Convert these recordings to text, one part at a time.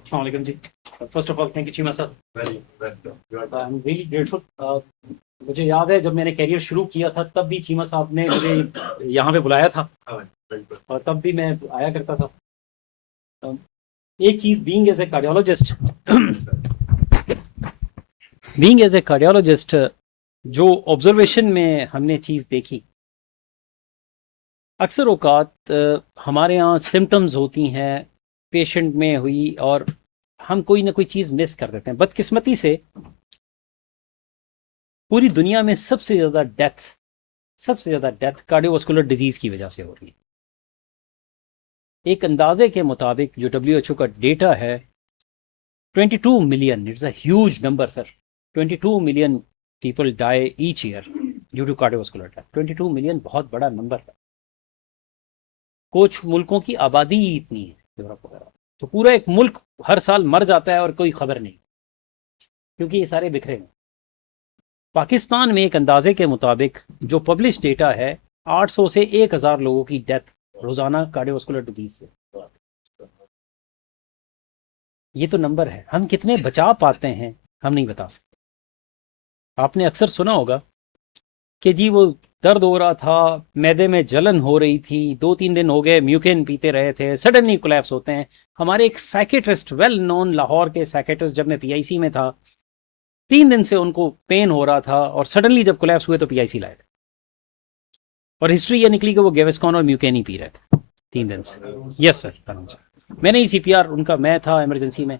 अस्सलाम वालेकुम जी। First of all thank you Cheema sir. Very very I am really grateful. मुझे याद है जब मैंने करियर शुरू किया था तब भी चीमा साहब ने मुझे यहाँ पे बुलाया था और तब भी मैं आया करता था। एक चीज़ बीइंग एज ए कार्डियोलॉजिस्ट जो ऑब्जर्वेशन में हमने चीज़ देखी, अक्सर औकात हमारे यहाँ सिम्टम्स होती हैं पेशेंट में हुई और हम कोई ना कोई चीज़ मिस कर देते हैं। बदकिस्मती से पूरी दुनिया में सबसे ज़्यादा डेथ कार्डियोवास्कुलर डिजीज़ की वजह से हो रही है। एक अंदाजे के मुताबिक जो WHO का डेटा है, 22 million, it's a huge number sir. 22 million people die each year due to cardiovascular death. 22 million बहुत बड़ा नंबर है। कुछ मुल्कों की आबादी ही इतनी है, यूरोप वगैरह, तो पूरा एक मुल्क हर साल मर जाता है और कोई खबर नहीं, क्योंकि ये सारे बिखरे हैं। पाकिस्तान में एक अंदाजे के मुताबिक जो पब्लिश डेटा है, 800 से 1000 लोगों की डेथ रोजाना कार्डियोवास्कुलर डिजीज से। ये तो नंबर है, हम कितने बचा पाते हैं हम नहीं बता सकते। आपने अक्सर सुना होगा कि जी वो दर्द हो रहा था, मैदे में जलन हो रही थी, 2-3 दिन हो गए म्यूकेन पीते रहे थे, सडनली कोलैप्स होते हैं। हमारे एक साइकेट्रिस्ट, वेल नोन लाहौर के साइकेट्रिस्ट, जब मैं PIC में था, 3 दिन से उनको पेन हो रहा था और सडनली जब कोलैप्स हुए तो PIC लाए थे। और हिस्ट्री ये निकली कि वो गेविस्कॉन और म्यूकेन ही पी रहे थे 3 दिन से। यस सर, मैंने ही CPR उनका, मैं था इमरजेंसी में,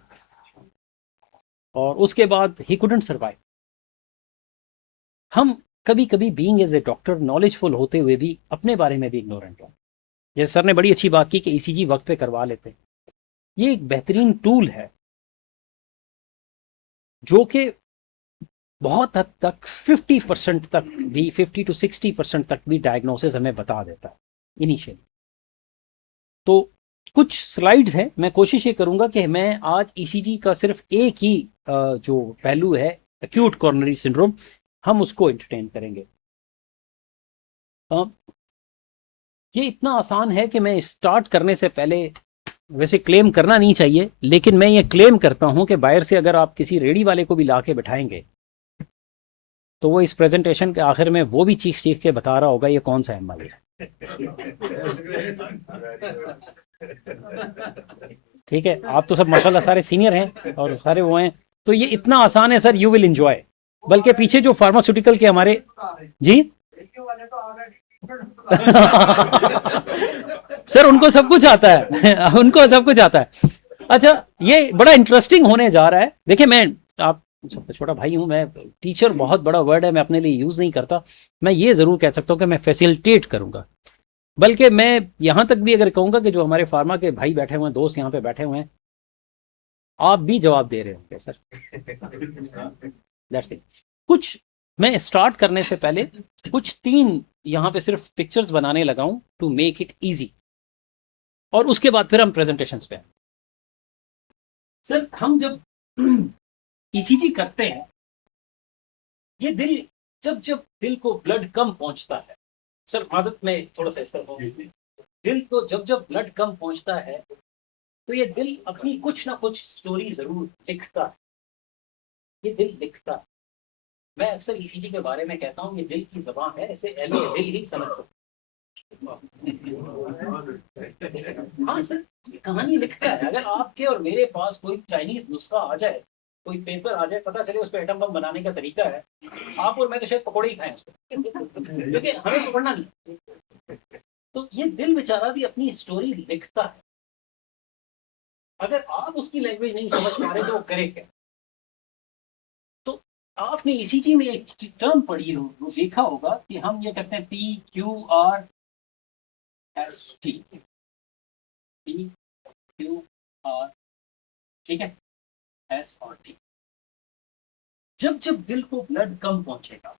और उसके बाद ही कुडंट सर्वाइव। हम कभी कभी being as a doctor knowledgeful होते हुए भी अपने बारे में भी इग्नोरेंट हो। जैसे सर ने बड़ी अच्छी बात की कि ECG वक्त पे करवा लेते हैं। ये एक बेहतरीन टूल है जो कि बहुत हद तक 50% तक भी, 50 to 60% तक भी डायग्नोसिस हमें बता देता है इनिशियली। तो कुछ स्लाइड्स हैं, मैं कोशिश ये करूंगा कि मैं आज ECG का सिर्फ एक ही जो पहलू है, एक्यूट कोरोनरी सिंड्रोम, हम उसको एंटरटेन करेंगे। ये इतना आसान है कि मैं स्टार्ट करने से पहले, वैसे क्लेम करना नहीं चाहिए, लेकिन मैं ये क्लेम करता हूं कि बाहर से अगर आप किसी रेडी वाले को भी ला के बैठाएंगे तो वो इस प्रेजेंटेशन के आखिर में वो भी चीख चीख के बता रहा होगा ये कौन सा MRI है। ठीक है, आप तो सब माशाल्लाह सारे सीनियर हैं और सारे वो हैं, तो ये इतना आसान है सर, यू विल एंजॉय। बल्कि पीछे जो फार्मास्यूटिकल के हमारे, जी सर उनको सब कुछ आता है उनको सब कुछ आता है। अच्छा, ये बड़ा इंटरेस्टिंग होने जा रहा है। देखिए, मैं आप सबसे छोटा भाई हूं, मैं टीचर बहुत बड़ा वर्ड है, मैं अपने लिए यूज नहीं करता। मैं ये जरूर कह सकता हूं कि मैं फैसिलिटेट करूंगा। बल्कि मैं यहां तक भी अगर कहूंगा कि जो हमारे फार्मा के भाई बैठे हुए हैं, दोस्त यहाँ पे बैठे हुए हैं, आप भी जवाब दे रहे होंगे सर। That's it. कुछ मैं स्टार्ट करने से पहले कुछ 3 यहाँ पे सिर्फ पिक्चर्स बनाने लगा हूं टू मेक इट इजी, और उसके बाद फिर हम प्रेजेंटेशंस पे। सर हम जब ECG करते हैं, ये दिल, जब जब दिल को ब्लड कम पहुंचता है, सर माजरत में थोड़ा सा इस तरह, दिल को जब जब ब्लड कम पहुंचता है तो ये दिल अपनी कुछ ना कुछ स्टोरी जरूर लिखता है। ये दिल लिखता है। मैं अक्सर ECG के बारे में कहता हूँ ये दिल की जबान है, इसे एहले दिल ही समझ सकते। हाँ सर, ये कहानी लिखता है। अगर आपके और मेरे पास कोई चाइनीज नुस्खा आ जाए, कोई पेपर आ जाए, पता चले उस पर एटम बम बनाने का तरीका है, आप और मैं तो शायद पकौड़े ही खाएं उस पर, क्योंकि हमें पकड़ना नहीं। तो ये दिल बेचारा भी अपनी स्टोरी लिखता है। अगर आप उसकी लैंग्वेज नहीं समझ पा रहे तो वो करे क्या? तो आपने ECG में एक टर्म पढ़ी हो, वो देखा होगा कि हम ये कहते हैं PQRST। PQR, ठीक है, S और T। जब जब दिल को ब्लड कम पहुंचेगा,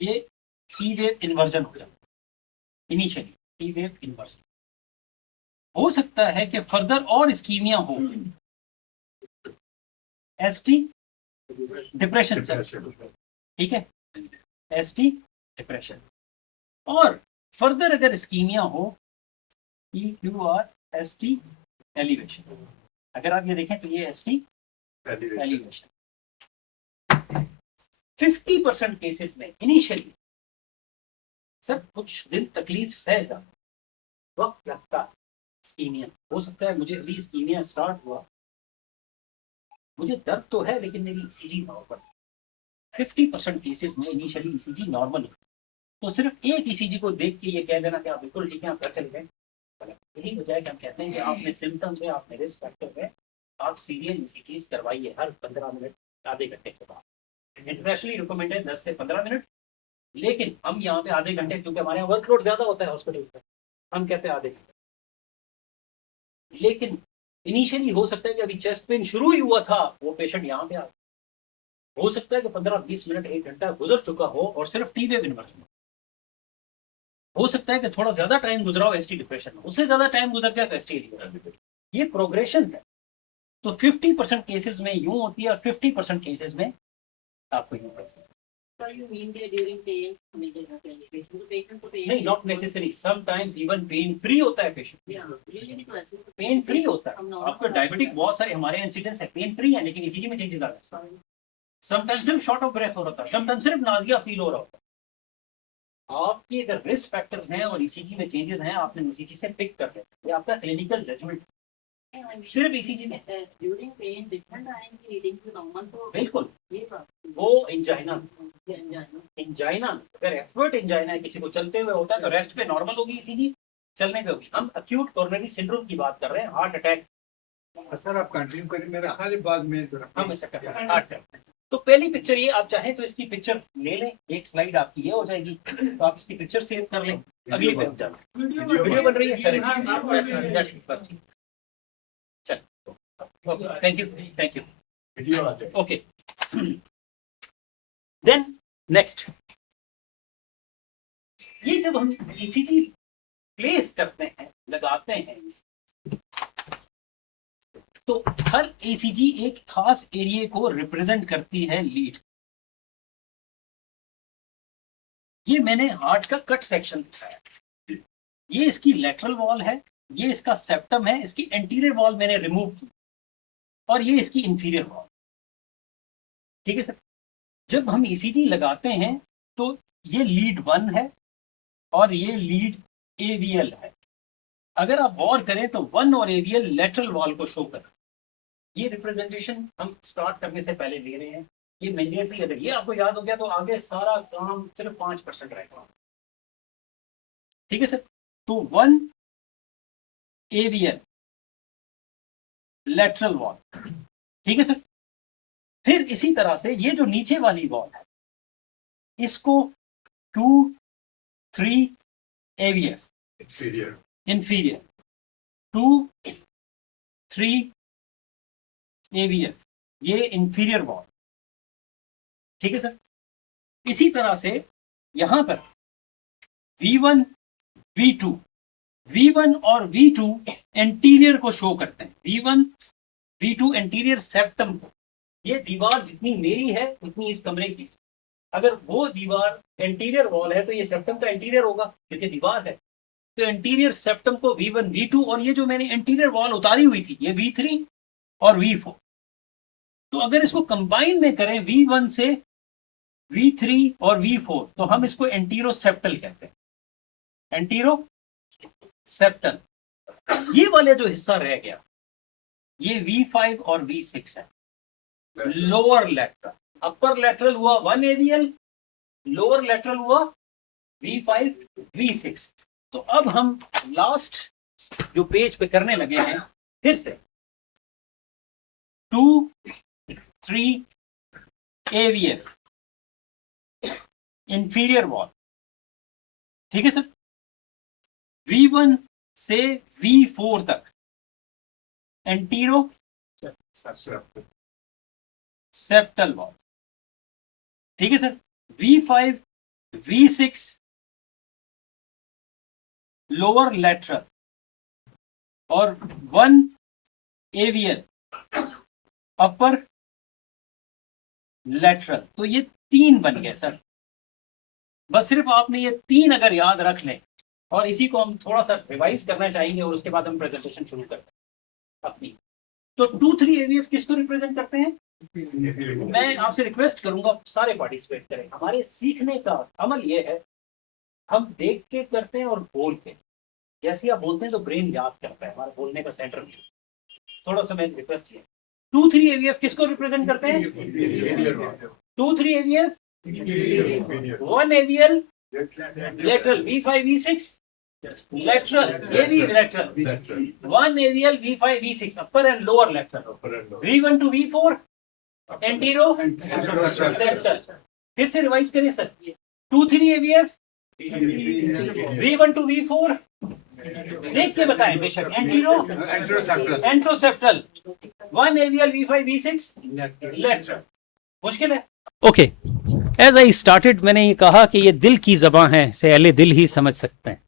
ये T वेव इन्वर्जन हो जाता है। इनिशियली T वेव इन्वर्जन हो सकता है कि फर्दर और इस्कीमिया हो। ST डिप्रेशन सर, ठीक है, ST डिप्रेशन। और फर्दर अगर इस्कीमिया हो EQRST एलिवेशन, अगर आप ये देखें तो ये ST एलिवेशन 50% केसेस में इनिशियली सर कुछ दिन तकलीफ सह जाता, वक्त लगता है। इस्कीमिया हो सकता है, मुझे अभी इस्कीमिया स्टार्ट हुआ, मुझे दर्द तो है लेकिन मेरी ECG नॉर्मल। 50% केसेस में इनिशियली ECG नॉर्मल है, तो सिर्फ एक ECG को देख के ये कह देना कि आप बिल्कुल ठीक है, आप घर चले गए। यही वजह है कि हम कहते हैं कि आपने सिम्टम्स है, आपने रिस्क फैक्टर्स है, आप सीरियल ECGs करवाइए हर 15 मिनट आधे घंटे के बाद। इंटरनेशनली रिकमेंडेड 10 से 15 मिनट, लेकिन हम यहाँ पे आधे घंटे, क्योंकि हमारे यहाँ वर्कलोड ज्यादा होता है हॉस्पिटल पर, हम कहते हैं आधे घंटे। लेकिन इनिशियली हो सकता है कि अभी चेस्ट पेन शुरू ही हुआ था, वो पेशेंट यहाँ पे आ, हो सकता है कि 15-20 मिनट 1 घंटा गुजर चुका हो और सिर्फ टी वेव इन्वर्जन हो सकता है कि थोड़ा ज्यादा टाइम गुजरा हो एसटी डिप्रेशन में, उससे ज्यादा टाइम गुजर जाए तो एसटी डिप्रेशन। ये प्रोग्रेशन है। तो 50% केसेस में यूं होती है और 50% केसेस में आपको यूं होती है। नहीं, not necessary, sometimes even pain free होता है पेशेंट, पेन फ्री होता है। आपको डायबिटिक बहुत सारे हमारे इंसिडेंट्स है पेन फ्री है, लेकिन ECG में चेंजेस आ रहा है। समटाइम्स सिर्फ शॉर्ट ऑफ ब्रेथ हो रहा था, समटाइम्स सिर्फ नाजिया फील हो रहा होता है। आपके अगर रिस्क फैक्टर्स हैं और ECG में चेंजेस हैं, आपने ECG से पिक कर लिया, ये आपका क्लिनिकल जजमेंट सिर्फ ECG में। बिल्कुल, वो इंजाइना अगर एफर्ट इंजाइना है, किसी को चलते हुए होता है तो रेस्ट पे नॉर्मल होगी ECG, चलने पे होगी। हम अक्यूट कोरोनरी सिंड्रोम की बात कर रहे हैं, हार्ट अटैक। सर आप कंटिन्यू करें, मेरा हर बाद में हम ऐसा कर रहे हैं हार्ट अटैक। तो पहली पिक्चर ये, आप चाहें तो इसकी पिक्चर ले लें, एक स्लाइड आपकी ये हो जाएगी, तो आप इसकी पिक्चर सेव कर लें। अगली पे हम चलते हैं। वीडियो बन रही है, चलिए ठीक है, चल, thank you, okay. Then next, ये जब हम ECG प्लेस करते हैं, लगाते हैं, तो हर ECG एक खास एरिया को रिप्रेजेंट करती है लीड। ये मैंने हार्ट का कट सेक्शन दिखाया, ये इसकी लेटरल वॉल है, ये इसका सेप्टम है, इसकी एंटीरियर वॉल मैंने रिमूव की, और ये इसकी इंफीरियर वॉल। ठीक है सर, जब हम ECG लगाते हैं तो ये लीड 1 है और ये लीड AVL है। अगर आप गौर करें तो 1 और AVL लेटरल वॉल को शो कर, ये रिप्रेजेंटेशन हम स्टार्ट करने से पहले ले रहे हैं। ये मैंडेटरी, अगर ये आपको याद हो गया तो आगे सारा काम सिर्फ 5% रहेगा। ठीक है सर, तो 1 AVL लेटरल वॉल, ठीक है सर। फिर इसी तरह से ये जो नीचे वाली वॉल है, इसको 2-3 AVF इंफीरियर, 2-3 AVF, ये इंफीरियर वॉल। ठीक है सर, इसी तरह से यहां पर V1 V2, V1 और V2 एंटीरियर को शो करते हैं। V1 V2 एंटीरियर सेप्टम को, ये दीवार जितनी मेरी है उतनी इस कमरे की। अगर वो दीवार एंटीरियर वॉल है तो ये सेप्टम का एंटीरियर होगा, क्योंकि दीवार है। तो एंटीरियर सेप्टम को V1 V2, और ये जो मैंने एंटीरियर वॉल उतारी हुई थी ये V3 और V4। तो अगर इसको कंबाइन में करें V1 से V3 और V4, तो हम इसको एंटीरो सेप्टल कहते हैं, एंटीरो सेप्टल। ये वाले जो हिस्सा रह गया, ये V5 और V6 है, लोअर लेटरल। अपर लेटरल हुआ 1 AVL, लोअर लेटरल हुआ V5 V6। तो अब हम लास्ट जो पेज पे करने लगे हैं, फिर से 2-3 AVF इंफीरियर वॉल। ठीक है सर, V1 से V4 तक एंटीरो सेप्टल वॉल। ठीक है sir, V5 V6 lower lateral और 1 AVL अपर लेटरल। तो ये 3 बन गए सर। बस सिर्फ आपने ये 3 अगर याद रख लें और इसी को हम थोड़ा सा रिवाइज करना चाहेंगे और उसके बाद हम प्रेजेंटेशन शुरू करते हैं अपनी। तो 2-3 AVF किसको रिप्रेजेंट करते हैं? मैं आपसे रिक्वेस्ट करूंगा सारे पार्टिसिपेट करें। हमारे सीखने का अमल ये है, हम देख के करते हैं और बोल के। जैसे आप बोलते हैं तो ब्रेन याद करता है, हमारा बोलने का सेंटर भी। थोड़ा सा मैं रिक्वेस्ट किया। 2-3 AVF किसको रिप्रेजेंट करते हैं? 2-3 AVF, 1 AVL lateral V5 V6 lateral AV lateral, 1 AVL V5 V6 upper and lower lateral, V1 to V4 antero septal. फिर से रिवाइज करें sir. 2-3 AVF, V1 to V4 देख के बताएं बेशक, एंट्रोसेप्टल, 1 AVL V5 V6 लेटरल। मुश्किल है? ओके, एज आई स्टार्टेड मैंने ये कहा कि ये दिल की ज़बान है, से अहले दिल ही समझ सकते हैं।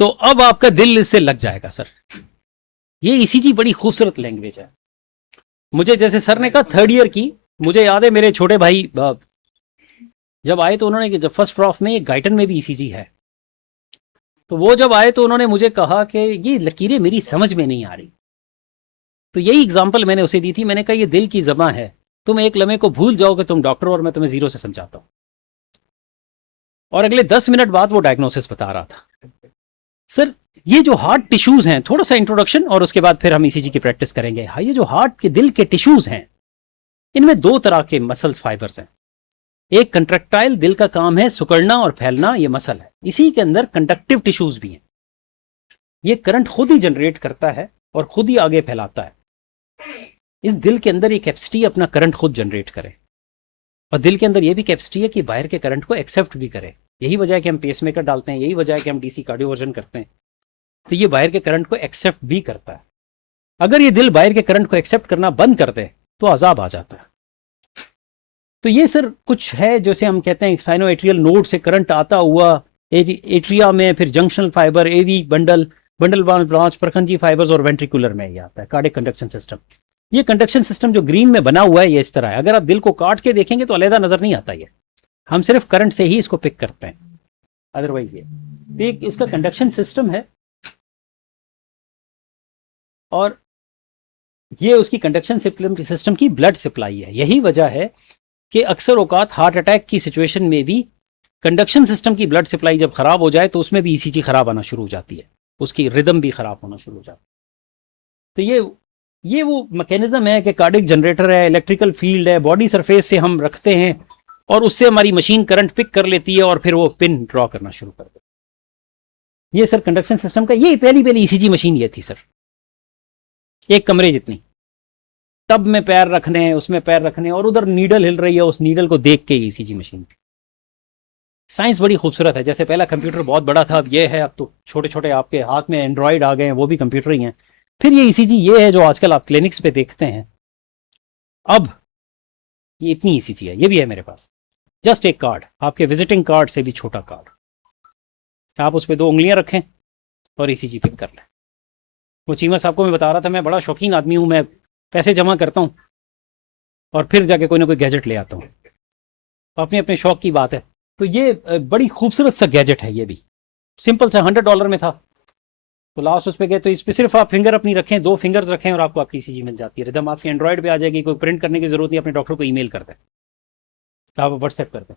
तो अब आपका दिल इससे लग जाएगा सर। ये ECG बड़ी खूबसूरत लैंग्वेज है। मुझे जैसे सर ने कहा 3rd ईयर की, मुझे याद है मेरे छोटे भाई जब आए तो उन्होंने, जब फर्स्ट प्रॉफ में गाइटन में भी ECG है, तो वो जब आए तो उन्होंने मुझे कहा कि ये लकीरें मेरी समझ में नहीं आ रही। तो यही एग्जांपल मैंने उसे दी थी। मैंने कहा ये दिल की ज़बान है, तुम एक लम्हे को भूल जाओ कि तुम डॉक्टर, और मैं तुम्हें जीरो से समझाता हूं। और अगले 10 मिनट बाद वो डायग्नोसिस बता रहा था। सर ये जो हार्ट टिश्यूज हैं, थोड़ा सा इंट्रोडक्शन और उसके बाद फिर हम ECG की प्रैक्टिस करेंगे। हाँ, ये जो हार्ट के दिल के टिश्यूज हैं, इनमें 2 तरह के मसल्स फाइबर्स हैं। एक कंट्रैक्टाइल, दिल का काम है सिकुड़ना और फैलना, ये मसल है। इसी के अंदर कंडक्टिव टिश्यूज भी हैं। ये करंट खुद ही जनरेट करता है और खुद ही आगे फैलाता है। इस दिल के अंदर एक कैपेसिटी अपना करंट खुद जनरेट करे, और दिल के अंदर ये भी कैपेसिटी है कि बाहर के करंट को एक्सेप्ट भी करे। यही वजह है कि हम पेसमेकर डालते हैं, यही वजह है कि हम DC कार्डियोवर्जन करते हैं। तो ये बाहर के करंट को एक्सेप्ट भी करता है। अगर ये दिल बाहर के करंट को एक्सेप्ट करना बंद कर दे तो अजाब आ जाता है। तो ये सर कुछ है जैसे हम कहते हैं साइनो एट्रियल नोड से करंट आता हुआ एट्रिया में, फिर junctional fiber, AV bundle, bundle branch, Purkinje fibers और वेंट्रिकुलर में ये आता है कार्डियक कंडक्शन सिस्टम। ये कंडक्शन सिस्टम जो ग्रीन में बना हुआ है ये इस तरह है। अगर आप दिल को काट के देखेंगे तो अलहदा नजर नहीं आता। ये हम सिर्फ करंट से ही इसको पिक करते हैं, अदरवाइज ये एक इसका कंडक्शन सिस्टम है। और ये उसकी कंडक्शन सिस्टम की ब्लड सप्लाई है। यही वजह है कि अक्सर औकात हार्ट अटैक की सिचुएशन में भी कंडक्शन सिस्टम की ब्लड सप्लाई जब खराब हो जाए तो उसमें भी ECG खराब आना शुरू हो जाती है, उसकी रिदम भी खराब होना शुरू हो जाती है। तो ये वो मैकेनिज्म है कि कार्डियक जनरेटर है, इलेक्ट्रिकल फील्ड है, बॉडी सरफेस से हम रखते हैं और उससे हमारी मशीन करंट पिक कर लेती है और फिर वो पिन ड्रॉ करना शुरू कर देती है। ये सर कंडक्शन सिस्टम का, ये पहली ECG मशीन ये थी सर, एक कमरे जितनी। टब में पैर रखने हैं, उसमें पैर रखने, और उधर नीडल हिल रही है, उस नीडल को देख के ECG मशीन। साइंस बड़ी खूबसूरत है। जैसे पहला कंप्यूटर बहुत बड़ा था, अब ये है, अब तो छोटे छोटे आपके हाथ में एंड्रॉइड आ गए हैं, वो भी कंप्यूटर ही हैं। फिर ये ECG ये है जो आजकल आप क्लिनिक्स पे देखते हैं। अब ये इतनी ECG है, ये भी है मेरे पास, जस्ट एक कार्ड, आपके विजिटिंग कार्ड से भी छोटा कार्ड। आप उस पर 2 उंगलियां रखें और ECG पिक कर लें। वो चीमा साहब को मैं बता रहा था, मैं बड़ा शौकीन आदमी हूँ, मैं पैसे जमा करता हूँ और फिर जाके कोई ना कोई गैजेट ले आता हूँ। अपने अपने शौक की बात है। तो ये बड़ी खूबसूरत सा गैजेट है। ये भी सिंपल सा $100 में था, तो लास्ट उस पर गए तो इस पर सिर्फ आप फिंगर अपनी रखें, 2 फिंगर्स रखें और आपको आपकी ECG मिल जाती है। रिदम आपकी एंड्रॉइड पे आ जाएगी, कोई प्रिंट करने की जरूरत नहीं, अपने डॉक्टर को ईमेल कर दें, आप व्हाट्सएप कर दें।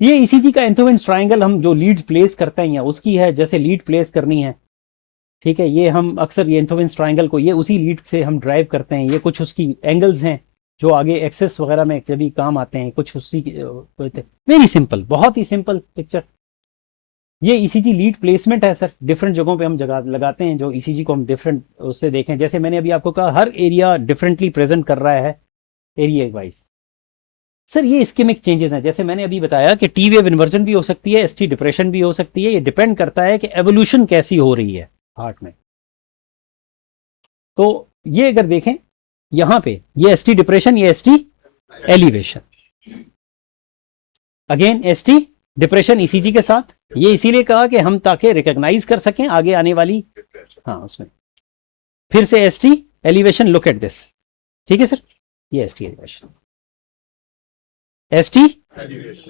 ये ECG का एंथोवेंस ट्राइंगल हम जो लीड प्लेस करते हैं उसकी है, जैसे लीड प्लेस करनी है, ठीक है। ये हम अक्सर ये एंथोवेंस ट्राइंगल को ये उसी लीड से हम ड्राइव करते हैं। ये कुछ उसकी एंगल्स हैं जो आगे एक्सेस वगैरह में कभी काम आते हैं, कुछ उसी वेरी सिंपल, बहुत ही सिंपल पिक्चर। ये ECG लीड प्लेसमेंट है सर, डिफरेंट जगहों पे हम जगह लगाते हैं जो ECG को हम डिफरेंट उससे देखें। जैसे मैंने अभी आपको कहा हर एरिया डिफरेंटली प्रेजेंट कर रहा है एरिया वाइज। सर ये स्कीमिक चेंजेस हैं, जैसे मैंने अभी बताया कि T वेव इन्वर्जन भी हो सकती है, ST डिप्रेशन भी हो सकती है। ये डिपेंड करता है कि एवोल्यूशन कैसी हो रही है हार्ट में। तो ये अगर देखें यहां पे, ये ST डिप्रेशन, ये ST elevation, again ST depression ECG के साथ। ये इसीलिए कहा कि हम ताकि रिकॉग्नाइज कर सकें आगे आने वाली, हाँ उसमें। फिर से ST elevation, look at this, ठीक है सर, ये ST एलिवेशन, ST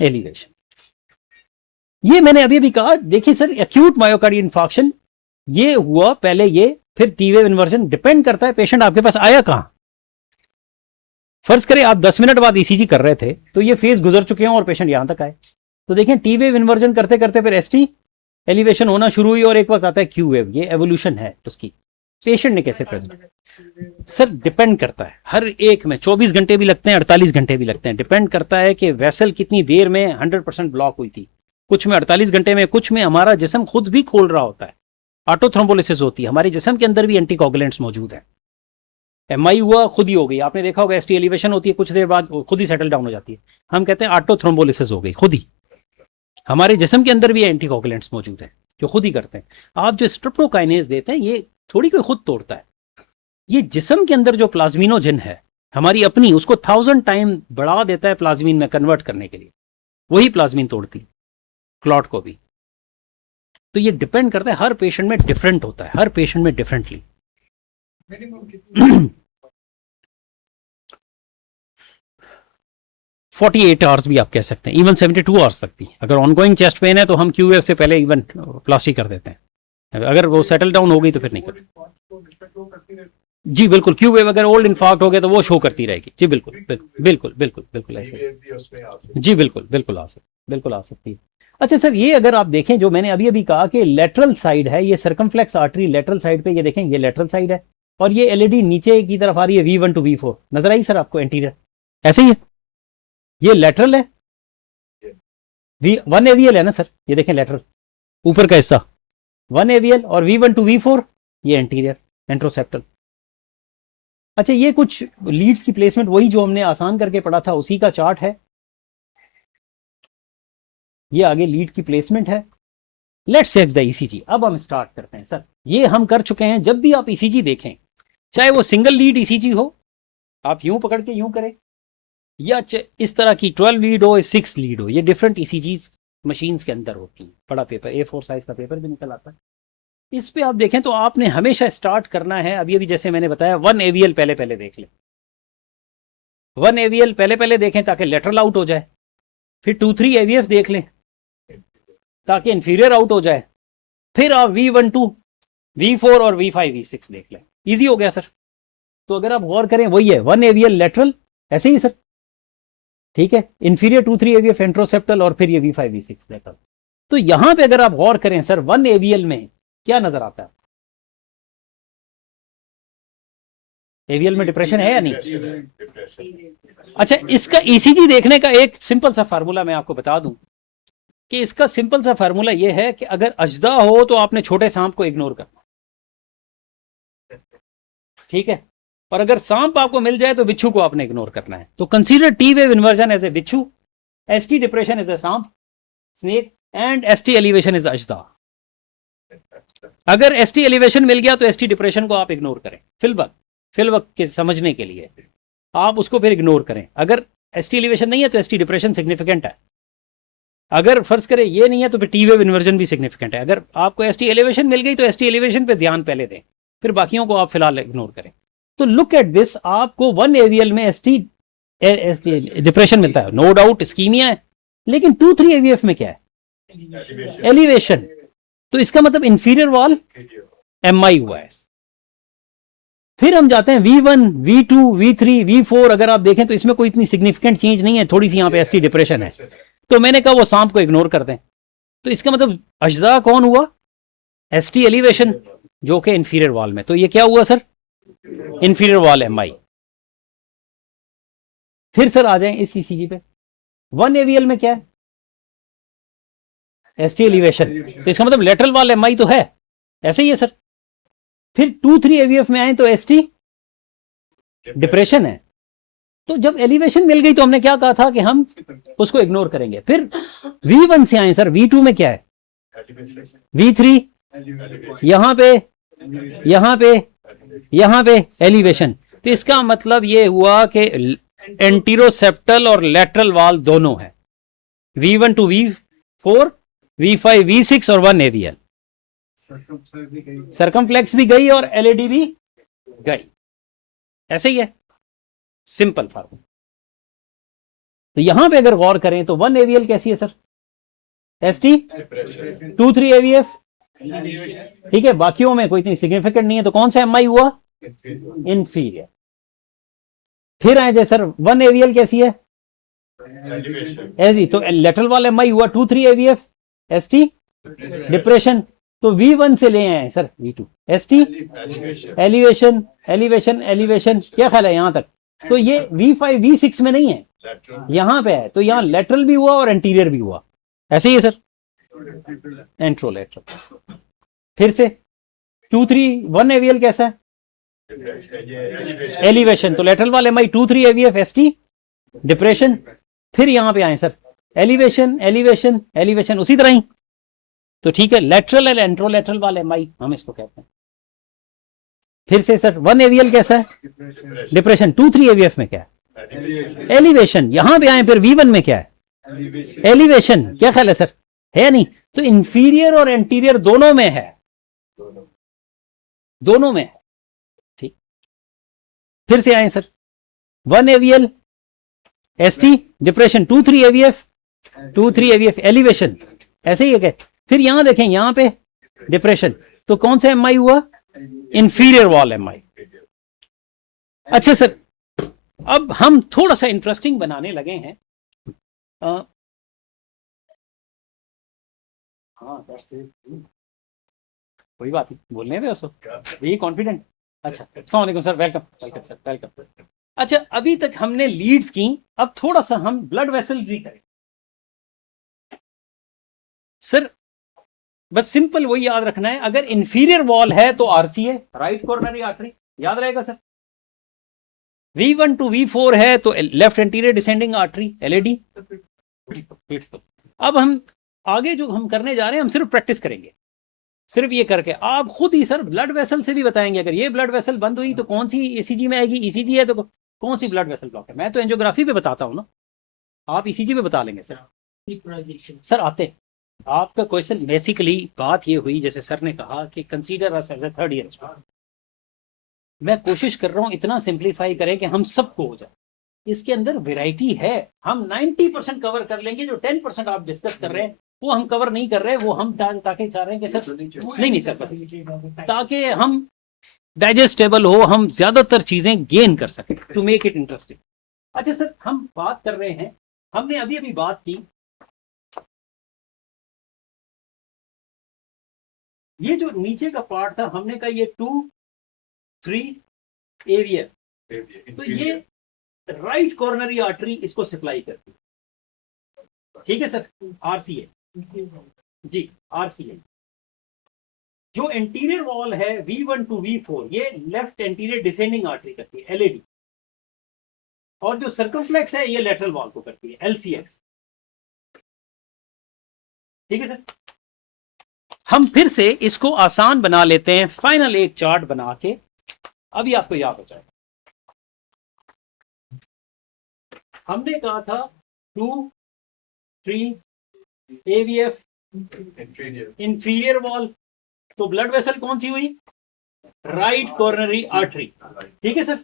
एलिवेशन। ये मैंने अभी अभी कहा, देखिए सर एक्यूट मायोकार्डियल इंफार्क्शन ये हुआ पहले, ये फिर टी वेव इन्वर्जन, डिपेंड करता है पेशेंट आपके पास आया कहां। फर्ज करें आप 10 मिनट बाद ईसीजी कर रहे थे तो ये फेज गुजर चुके हैं और पेशेंट यहां तक आए, तो देखें टी वेव इन्वर्जन करते करते फिर एसटी एलिवेशन होना शुरू हुई और एक वक्त आता है क्यू वेव। ये एवोल्यूशन है उसकी, पेशेंट ने कैसे प्रेजेंट। सर डिपेंड करता है, हर एक में 24 घंटे भी लगते हैं, 48 घंटे भी लगते हैं, डिपेंड करता है कि वेसल कितनी देर में 100% ब्लॉक हुई थी, कुछ में 48 घंटे में, कुछ में हमारा जिस्म खुद भी खोल रहा होता है, ऑटोथ्रोम्बोलिसिस होती है, हमारे जिस्म के अंदर भी एंटीकोगुलेंट्स मौजूद है। एमआई हुआ खुद ही हो गई, आपने देखा होगा एसटी एलिवेशन होती है कुछ देर बाद खुद ही सेटल डाउन हो जाती है, हम कहते हैं ऑटोथ्रोम्बोलिसिस हो गई खुद ही। हमारे जिस्म के अंदर भी एंटीकोगुलेंट्स मौजूद हैं जो खुद ही करते हैं। आप जो स्ट्रिप्टोकाइनेज देते हैं ये थोड़ी कोई खुद तोड़ता है, ये जिस्म के अंदर जो प्लाज्मिनोजन है हमारी अपनी, उसको 1000 टाइम बढ़ा देता है प्लाज्मीन में कन्वर्ट करने के लिए, वही प्लाज्मीन तोड़ती है क्लॉट को भी। तो ये डिपेंड करता है, हर पेशेंट में डिफरेंट होता है, हर पेशेंट में डिफरेंटली। 48 आवर्स भी आप कह सकते हैं, इवन 72 आवर्स तक भी। अगर ऑनगोइंग चेस्ट पेन है तो हम क्यू वेव से पहले इवन प्लास्टिक कर देते हैं, अगर वो सेटल डाउन हो गई तो फिर नहीं करते। जी बिल्कुल, क्यू वेव अगर ओल्ड इन्फार्क्ट हो गया तो वो शो करती रहेगी। जी बिल्कुल बिल्कुल बिल्कुल बिल्कुल ऐसे, जी बिल्कुल बिल्कुल आ सकती है। अच्छा सर, ये अगर आप देखें जो मैंने अभी अभी कहा कि लेटरल साइड है, ये सर्कमफ्लेक्स आर्टरी लेटरल साइड पे, ये देखें ये लेटरल साइड है और ये एलईडी नीचे की तरफ आ रही है V1 to V4, नजर आई सर आपको एंटीरियर, ऐसे ही है, ये लेटरल है, वन एवियल है ना सर, ये देखें लेटरल ऊपर का हिस्सा वन एवियल और V1 to V4 ये एंटीरियर एंट्रोसेप्टल। अच्छा ये कुछ लीड्स की प्लेसमेंट वही जो हमने आसान करके पढ़ा था उसी का चार्ट है, ये आगे लीड की प्लेसमेंट है। Let's check the ECG. अब हम स्टार्ट करते हैं सर, ये हम कर चुके हैं। जब भी आप ईसीजी देखें, चाहे वो सिंगल लीड ईसीजी हो, आप यूं पकड़ के यूं करें, या इस तरह की 12 लीड हो, 6 लीड हो, ये डिफरेंट ईसीजी मशीन्स के अंदर होती है। बड़ा पेपर A4 साइज का पेपर भी निकल आता है। इस पे आप देखें तो आपने हमेशा स्टार्ट करना है, अभी अभी जैसे मैंने बताया 1 AVL पहले पहले देख लें, 1 AVL पहले पहले देखें ताकि लेटरल आउट हो जाए, फिर 2-3 AVF देख लें ताकि इंफीरियर आउट हो जाए, फिर आप V1 to V4 और V5 V6 देख लें। इजी हो गया सर। तो अगर आप गौर करें वही है 1 AVL लेटरल, ऐसे ही सर, ठीक है, इंफीरियर 2-3 AVF एंट्रोसेप्टल और फिर ये V5 V6 लेटरल। तो यहां पे अगर आप गौर करें सर 1 AVL में क्या नजर आता है, एवीएल में डिप्रेशन है या नहीं। अच्छा इसका ईसीजी देखने का एक सिंपल सा फार्मूला मैं आपको बता दूं कि इसका सिंपल सा फार्मूला यह है कि अगर अजदा हो तो आपने छोटे सांप को इग्नोर करना, ठीक है, और अगर सांप आपको मिल जाए तो बिच्छू को आपने इग्नोर करना है। तो consider T wave inversion as a बिच्छू, एसटी डिप्रेशन एज ए सांप snake and ST elevation is अजदा। अगर एसटी एलिवेशन मिल गया तो एसटी डिप्रेशन को आप इग्नोर करें फिल वक्त के समझने के लिए, आप उसको फिर इग्नोर करें। अगर एसटी एलिवेशन नहीं है तो एसटी डिप्रेशन सिग्निफिकेंट है, अगर फर्ज करें ये नहीं है तो फिर टी वेव इन्वर्जन भी सिग्निफिकेंट है। अगर आपको एसटी एलिवेशन मिल गई तो एसटी एलिवेशन पे ध्यान पहले दें, फिर बाकियों को आप फिलहाल इग्नोर करें। तो लुक एट दिस, आपको 1 AVL में एसटी डिप्रेशन मिलता है, नो डाउट स्कीमिया है, लेकिन 2-3 AVF में क्या है, एलिवेशन। तो इसका मतलब इंफीरियर वॉल MI हुआ है। फिर हम जाते हैं V1, V2, V3, V4, अगर आप देखें तो इसमें कोई इतनी सिग्निफिकेंट चेंज नहीं है, थोड़ी सी यहां पे एसटी डिप्रेशन है, तो मैंने कहा वो सांप को इग्नोर कर दें। तो इसका मतलब अजदा कौन हुआ, एसटी एलिवेशन जो कि इंफीरियर वॉल में। तो ये क्या हुआ सर, इंफीरियर वॉल MI। फिर सर आ जाएं इस ईसीजी पे, 1 AVL में क्या है, एसटी एलिवेशन, तो इसका मतलब लेटरल वॉल MI तो है, ऐसे ही है सर। फिर 2-3 AVF में आए तो एसटी डिप्रेशन है। तो जब एलिवेशन मिल गई तो हमने क्या कहा था कि हम उसको इग्नोर करेंगे। फिर V1 से आए सर, V2 में क्या है, V3, यहां पे यहां पे एलिवेशन। तो इसका मतलब ये हुआ कि एंटीरोसेप्टल और लेटरल वॉल दोनों है, V1 to V4, V5 V6 और 1 AVL। सर्कमफ्लेक्स भी गई और एलईडी भी गई, ऐसे ही है, सिंपल फार्मूला। तो यहां पे अगर गौर करें तो 1 AVL कैसी है सर, ST 2-3 AVF, ठीक है, बाकियों में कोई इतनी सिग्निफिकेंट नहीं है, तो कौन सा MI हुआ? इंफीरियर। फिर आए थे सर 1 AVL कैसी है? एजी, तो लेटरल वाला MI हुआ 2-3 AVF, ST डिप्रेशन, तो V1 से ले आए sir V2, ST elevation elevation elevation, क्या ख्याल है यहां तक? तो ये V5 V6 में नहीं है, यहां पे है, तो यहां लेटरल भी हुआ और एंटीरियर भी हुआ, ऐसे ही है सर, एंट्रोलेटरल। फिर से 2-3 1 AVL कैसा है? एलिवेशन, तो लेटरल वाले MI 2-3 AVF, ST डिप्रेशन। फिर यहां पे आए सर एलिवेशन एलिवेशन एलिवेशन, उसी तरह ही, तो ठीक है, लेटरल एंड एंट्रोलेटरल वाले MI हम इसको कहते हैं। फिर से सर 1 AVL कैसा है? डिप्रेशन। 2-3 AVF में क्या है? एलिवेशन। यहां पे आए फिर V1 में क्या है? एलिवेशन। क्या ख्याल है सर, है नहीं? तो इंफीरियर और एंटीरियर दोनों में है, दोनों में है, ठीक। फिर से आए sir 1 AVL ST depression, 2-3 AVF 2-3 AVF elevation, ऐसे ही है क्या? फिर यहां देखें, यहां पे डिप्रेशन, तो कौन सा MI हुआ? Inferior wall MI। अच्छा सर, अब हम थोड़ा सा इंटरेस्टिंग बनाने लगे हैं। हाँ, कोई बात नहीं, बोलने में बस यही कॉन्फिडेंट। अच्छा, अस्सलाम वालेकुम sir, welcome welcome sir, welcome. अच्छा, अभी तक हमने लीड्स की, अब थोड़ा सा हम ब्लड वेसल री करें सर। बस सिंपल वही याद रखना है, अगर इंफीरियर वॉल है तो RC है, राइट कॉर्नरी आर्टरी, याद रहेगा सर। V1 to V4 है तो left anterior descending artery, LAD। अब हम आगे जो हम करने जा रहे हैं, हम सिर्फ प्रैक्टिस करेंगे, सिर्फ ये करके आप खुद ही सर ब्लड वेसल से भी बताएंगे, अगर ये ब्लड वेसल बंद हुई तो कौन सी ECG में आएगी, ECG है तो कौन सी ब्लड वेसल ब्लॉक है। मैं तो एंजियोग्राफी पे बताता हूँ ना, आप ECG पे बता लेंगे सर। सर आते, आपका क्वेश्चन बेसिकली बात ये हुई, जैसे सर ने कहा कि consider us as a third year student. मैं कोशिश कर रहा हूं इतना सिंप्लीफाई करें कि हम सबको हो जाए। इसके अंदर वैरायटी है, हम 90% कवर कर लेंगे, जो 10% आप डिस्कस कर रहे हैं वो हम कवर नहीं कर रहे, वो हम ताकि चाह रहे हैं कि सर नहीं सर, बस ताकि हम डाइजेस्टेबल हो, हम ज्यादातर चीजें गेन कर सकें, टू मेक इट इंटरेस्टिंग। अच्छा सर, हम बात कर रहे हैं, हमने अभी अभी बात की, ये जो नीचे का पार्ट था, हमने कहा ये 2-3 AVF, तो ये राइट कॉर्नरी आर्टरी इसको सप्लाई करती है, ठीक है सर, RCA जी, RCA। जो एंटीरियर वॉल है V1 to V4, ये लेफ्ट एंटीरियर डिसेंडिंग आर्टरी करती है, LAD, और जो सर्कमफ्लेक्स है ये लेटरल वॉल को करती है, LCX, ठीक है सर। हम फिर से इसको आसान बना लेते हैं, फाइनल एक चार्ट बना के, अभी आपको याद हो जाएगा। हमने कहा था 2-3 AVF इंफीरियर वॉल, तो ब्लड वेसल कौन सी हुई? राइट कॉर्नरी आर्टरी, ठीक है सर।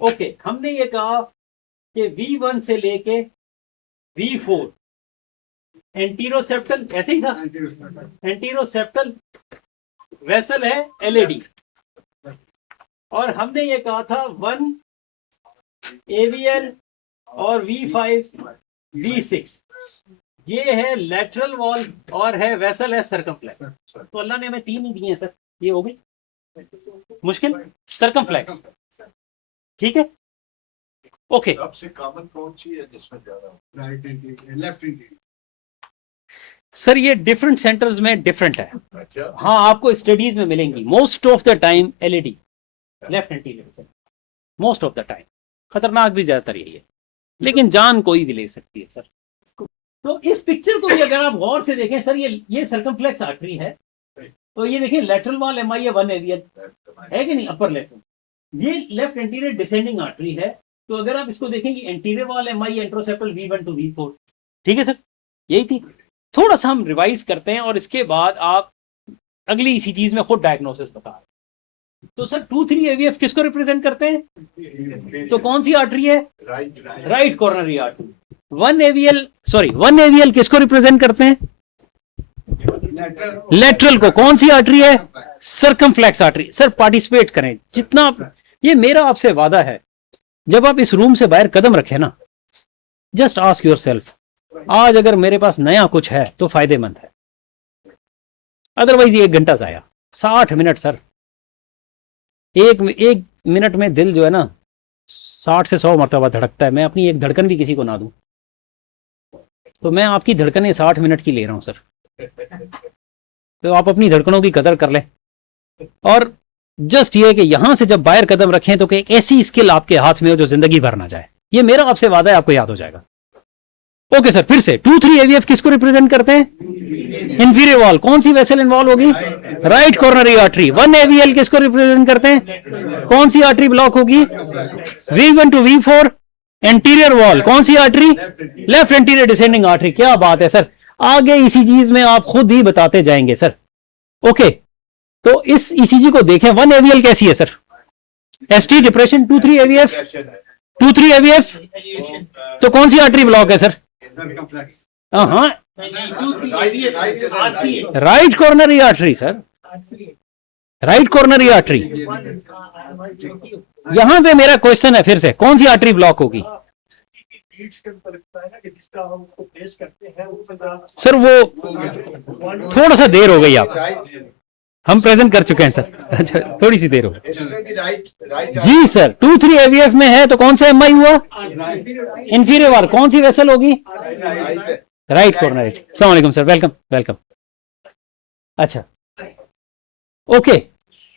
ओके, हमने ये कहा कि V1 से लेके V4 एंटीरोसेप्टल, ऐसे ही था, एंटीरोसेप्टल वेसल है LAD, और हमने ये कहा था 1 AVL और V5 V6, ये है लेटरल वॉल और है वेसल है सर्कमफ्लेक्स। तो अल्लाह ने हमें 3 ही दिए हैं सर, ये हो गई मुश्किल, सर्कमफ्लेक्स, ठीक है। ओके, सबसे कॉमन कौन सी है जिसमें ज्यादा? Right anterior, left anterior sir ये डिफरेंट सेंटर्स में डिफरेंट है। अच्छा, हाँ, आपको स्टडीज में मिलेंगी, most of the time LAD left anterior से, मोस्ट ऑफ द टाइम, खतरनाक भी ज्यादातर यही है, लेकिन जान कोई भी ले सकती है सर। तो इस पिक्चर को भी अगर आप गौर से देखें सर, ये सर्कमफ्लेक्स आर्टरी है, तो ये देखिए लेटरल वॉल MI है 1 AVL है कि नहीं, अपर लेफ्ट, ये लेफ्ट एंटीरियर डिसेंडिंग आर्टरी है। तो अगर आप इसको देखेंगे anterior wall MI एंट्रोसेप्टल V1 to V4, ठीक है सर, यही थी। थोड़ा सा हम रिवाइज करते हैं और इसके बाद आप अगली इसी चीज में खुद डायग्नोसिस बता रहे हैं। तो सर 2-3 AVF किसको रिप्रेजेंट करते हैं? तो कौन सी आर्टरी है? Right coronary artery. 1 AVL किसको रिप्रेजेंट करते हैं? लेटरल को कौन सी आर्टरी है? Circumflex artery. सर पार्टिसिपेट करें जितना, ये मेरा आपसे वादा है, जब आप इस रूम से बाहर कदम रखें ना, जस्ट आस्क योर सेल्फ, आज अगर मेरे पास नया कुछ है तो फायदेमंद है, अदरवाइज ये 1 घंटा जाया। 60 मिनट सर, एक मिनट में दिल जो है ना 60 से 100 मरतबा धड़कता है। मैं अपनी एक धड़कन भी किसी को ना दूं, तो मैं आपकी धड़कनें 60 मिनट की ले रहा हूं सर। तो आप अपनी धड़कनों की कदर कर लें। और जस्ट ये कि यहां से जब बाहर कदम रखें तो कि एक ऐसी स्किल आपके हाथ में हो जो जिंदगी भर ना जाए। ये मेरा आपसे वादा है, आपको याद हो जाएगा। ओके सर, फिर से 2-3 AVF किसको रिप्रेजेंट करते हैं? Inferior wall. कौन सी वेसल इन्वॉल्व होगी? Right coronary artery. 1 AVL किसको रिप्रेजेंट करते हैं? कौन सी आर्टरी ब्लॉक होगी? V1 to V4 anterior wall. कौन सी artery? Left anterior descending artery. क्या बात है सर, आगे इसी चीज में आप खुद ही बताते जाएंगे सर। ओके, तो इस ECG को देखें। 1 AVL कैसी है sir? ST depression. 2-3 AVF 2-3 AVF तो कौन सी आर्टरी ब्लॉक है सर? हाँ, right coronary artery sir, right coronary artery. यहां पे मेरा क्वेश्चन है फिर से, कौन सी आर्टरी ब्लॉक होगी? सर वो थोड़ा सा देर हो गई, आप हम प्रेजेंट कर चुके हैं सर। अच्छा, थोड़ी सी देर हो गई जी सर। 2-3 AVF में है तो कौन सा MI हुआ? Inferior wall. कौन सी वेसल होगी? Right corner. अस्सलाम वालेकुम सर, वेलकम वेलकम। अच्छा ओके,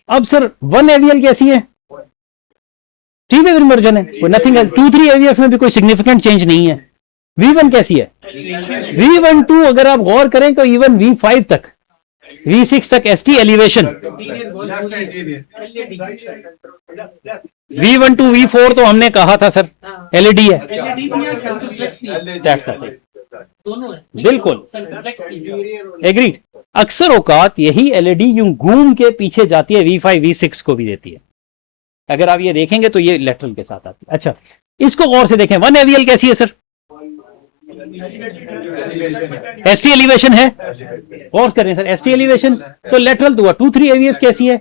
अब सर 1 AVL कैसी है? ठीक है, इमर्जन है, कोई नथिंग है। 2-3 AVF में भी कोई सिग्निफिकेंट चेंज नहीं है। V1 कैसी है? V1-2 अगर आप गौर करें तो इवन V5 तक, V6 तक ST elevation. V1 to V4 तो हमने कहा था सर LED है। बिल्कुल एग्रीड। अक्सर औकात यही LED यूं घूम के पीछे जाती है, V5 V6 को भी देती है। अगर आप ये देखेंगे तो ये लेटरल के साथ आती है। अच्छा, इसको गौर से देखें। 1 AVL कैसी है सर? ST एलिवेशन है, गौर करें सर, ST एलिवेशन तो लेटरल हुआ। 2-3 AVF कैसी है?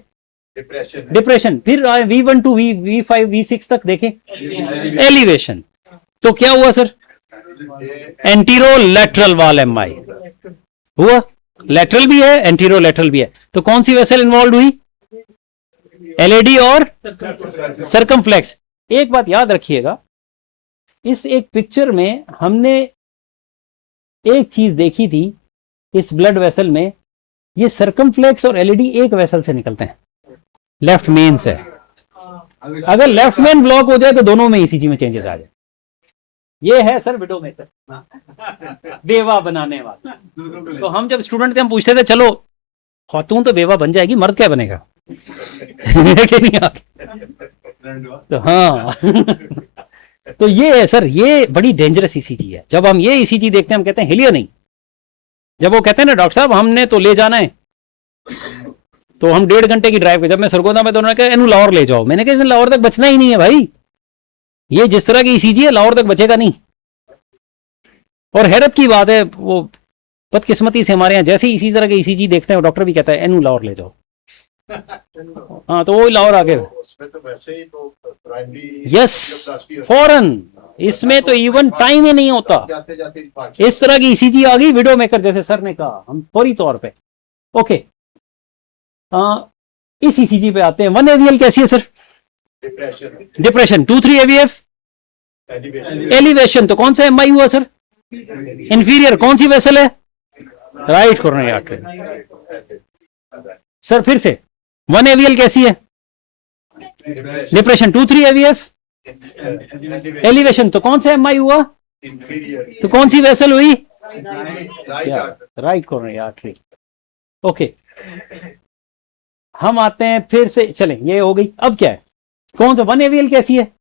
डिप्रेशन। फिर V1 to V5 V6 तक देखें, एलिवेशन। तो क्या हुआ sir? Antero lateral wall MI हुआ। लेटरल भी है, एंटीरो लेटरल भी है। तो कौन सी वेसल इन्वॉल्व हुई? LED और सर्कमफ्लेक्स। एक बात याद रखिएगा, इस एक पिक्चर में हमने एक चीज देखी थी, इस ब्लड वेसल में ये सर्कमफ्लेक्स और LED एक वेसल से निकलते हैं, लेफ्ट मेन से। अगर लेफ्ट मेन ब्लॉक हो जाए तो दोनों में ECG में चेंजेस आ जाए। ये है सर विडो मेकर, बेवा बनाने वाला। तो हम जब स्टूडेंट थे हम पूछते थे, चलो खातून तो बेवा बन जाएगी, मर्द क्या बनेगा? तो हाँ तो ये है सर, ये बड़ी डेंजरस ECG है। जब हम ये ECG देखते हैं हम कहते हैं हिलियो नहीं। जब वो कहते हैं ना डॉक्टर साहब हमने तो ले जाना है, तो हम 1.5 घंटे की ड्राइव पे, जब मैं सरगोदा में, तो उन्होंने कहा इन्हू लाहौर ले जाओ। मैंने कहा लाहौर तक बचना ही नहीं है भाई, ये जिस तरह की ECG है लाहौर तक बचेगा नहीं। और हैरत की बात है, वो बदकिस्मती से हमारे यहाँ जैसे ही इसी तरह के ECG देखते हैं डॉक्टर भी कहता है इन्हू लाहौर ले जाओ। हाँ, तो वो लाहौर आगे यस फौरन, इसमें तो इवन टाइम ही नहीं होता। इस तरह की ECG आ गई विडो मेकर, जैसे सर ने कहा, हम फौरी तौर पे। ओके, इस ECG पे आते हैं। 1 AVL कैसी है सर? डिप्रेशन। 2-3 AVF elevation. तो कौन सा MI हुआ सर? इंफीरियर। कौन सी वेसल है? Right coronary artery. सर फिर से 1 AVL कैसी है? डिप्रेशन। 2-3 AVF elevation. तो कौन सा MI हुआ? तो कौन सी वेसल हुई? Right coronary artery. ओके, हम आते हैं फिर से, चलें ये हो गई। अब क्या है? कौन सा 1 AVL कैसी है?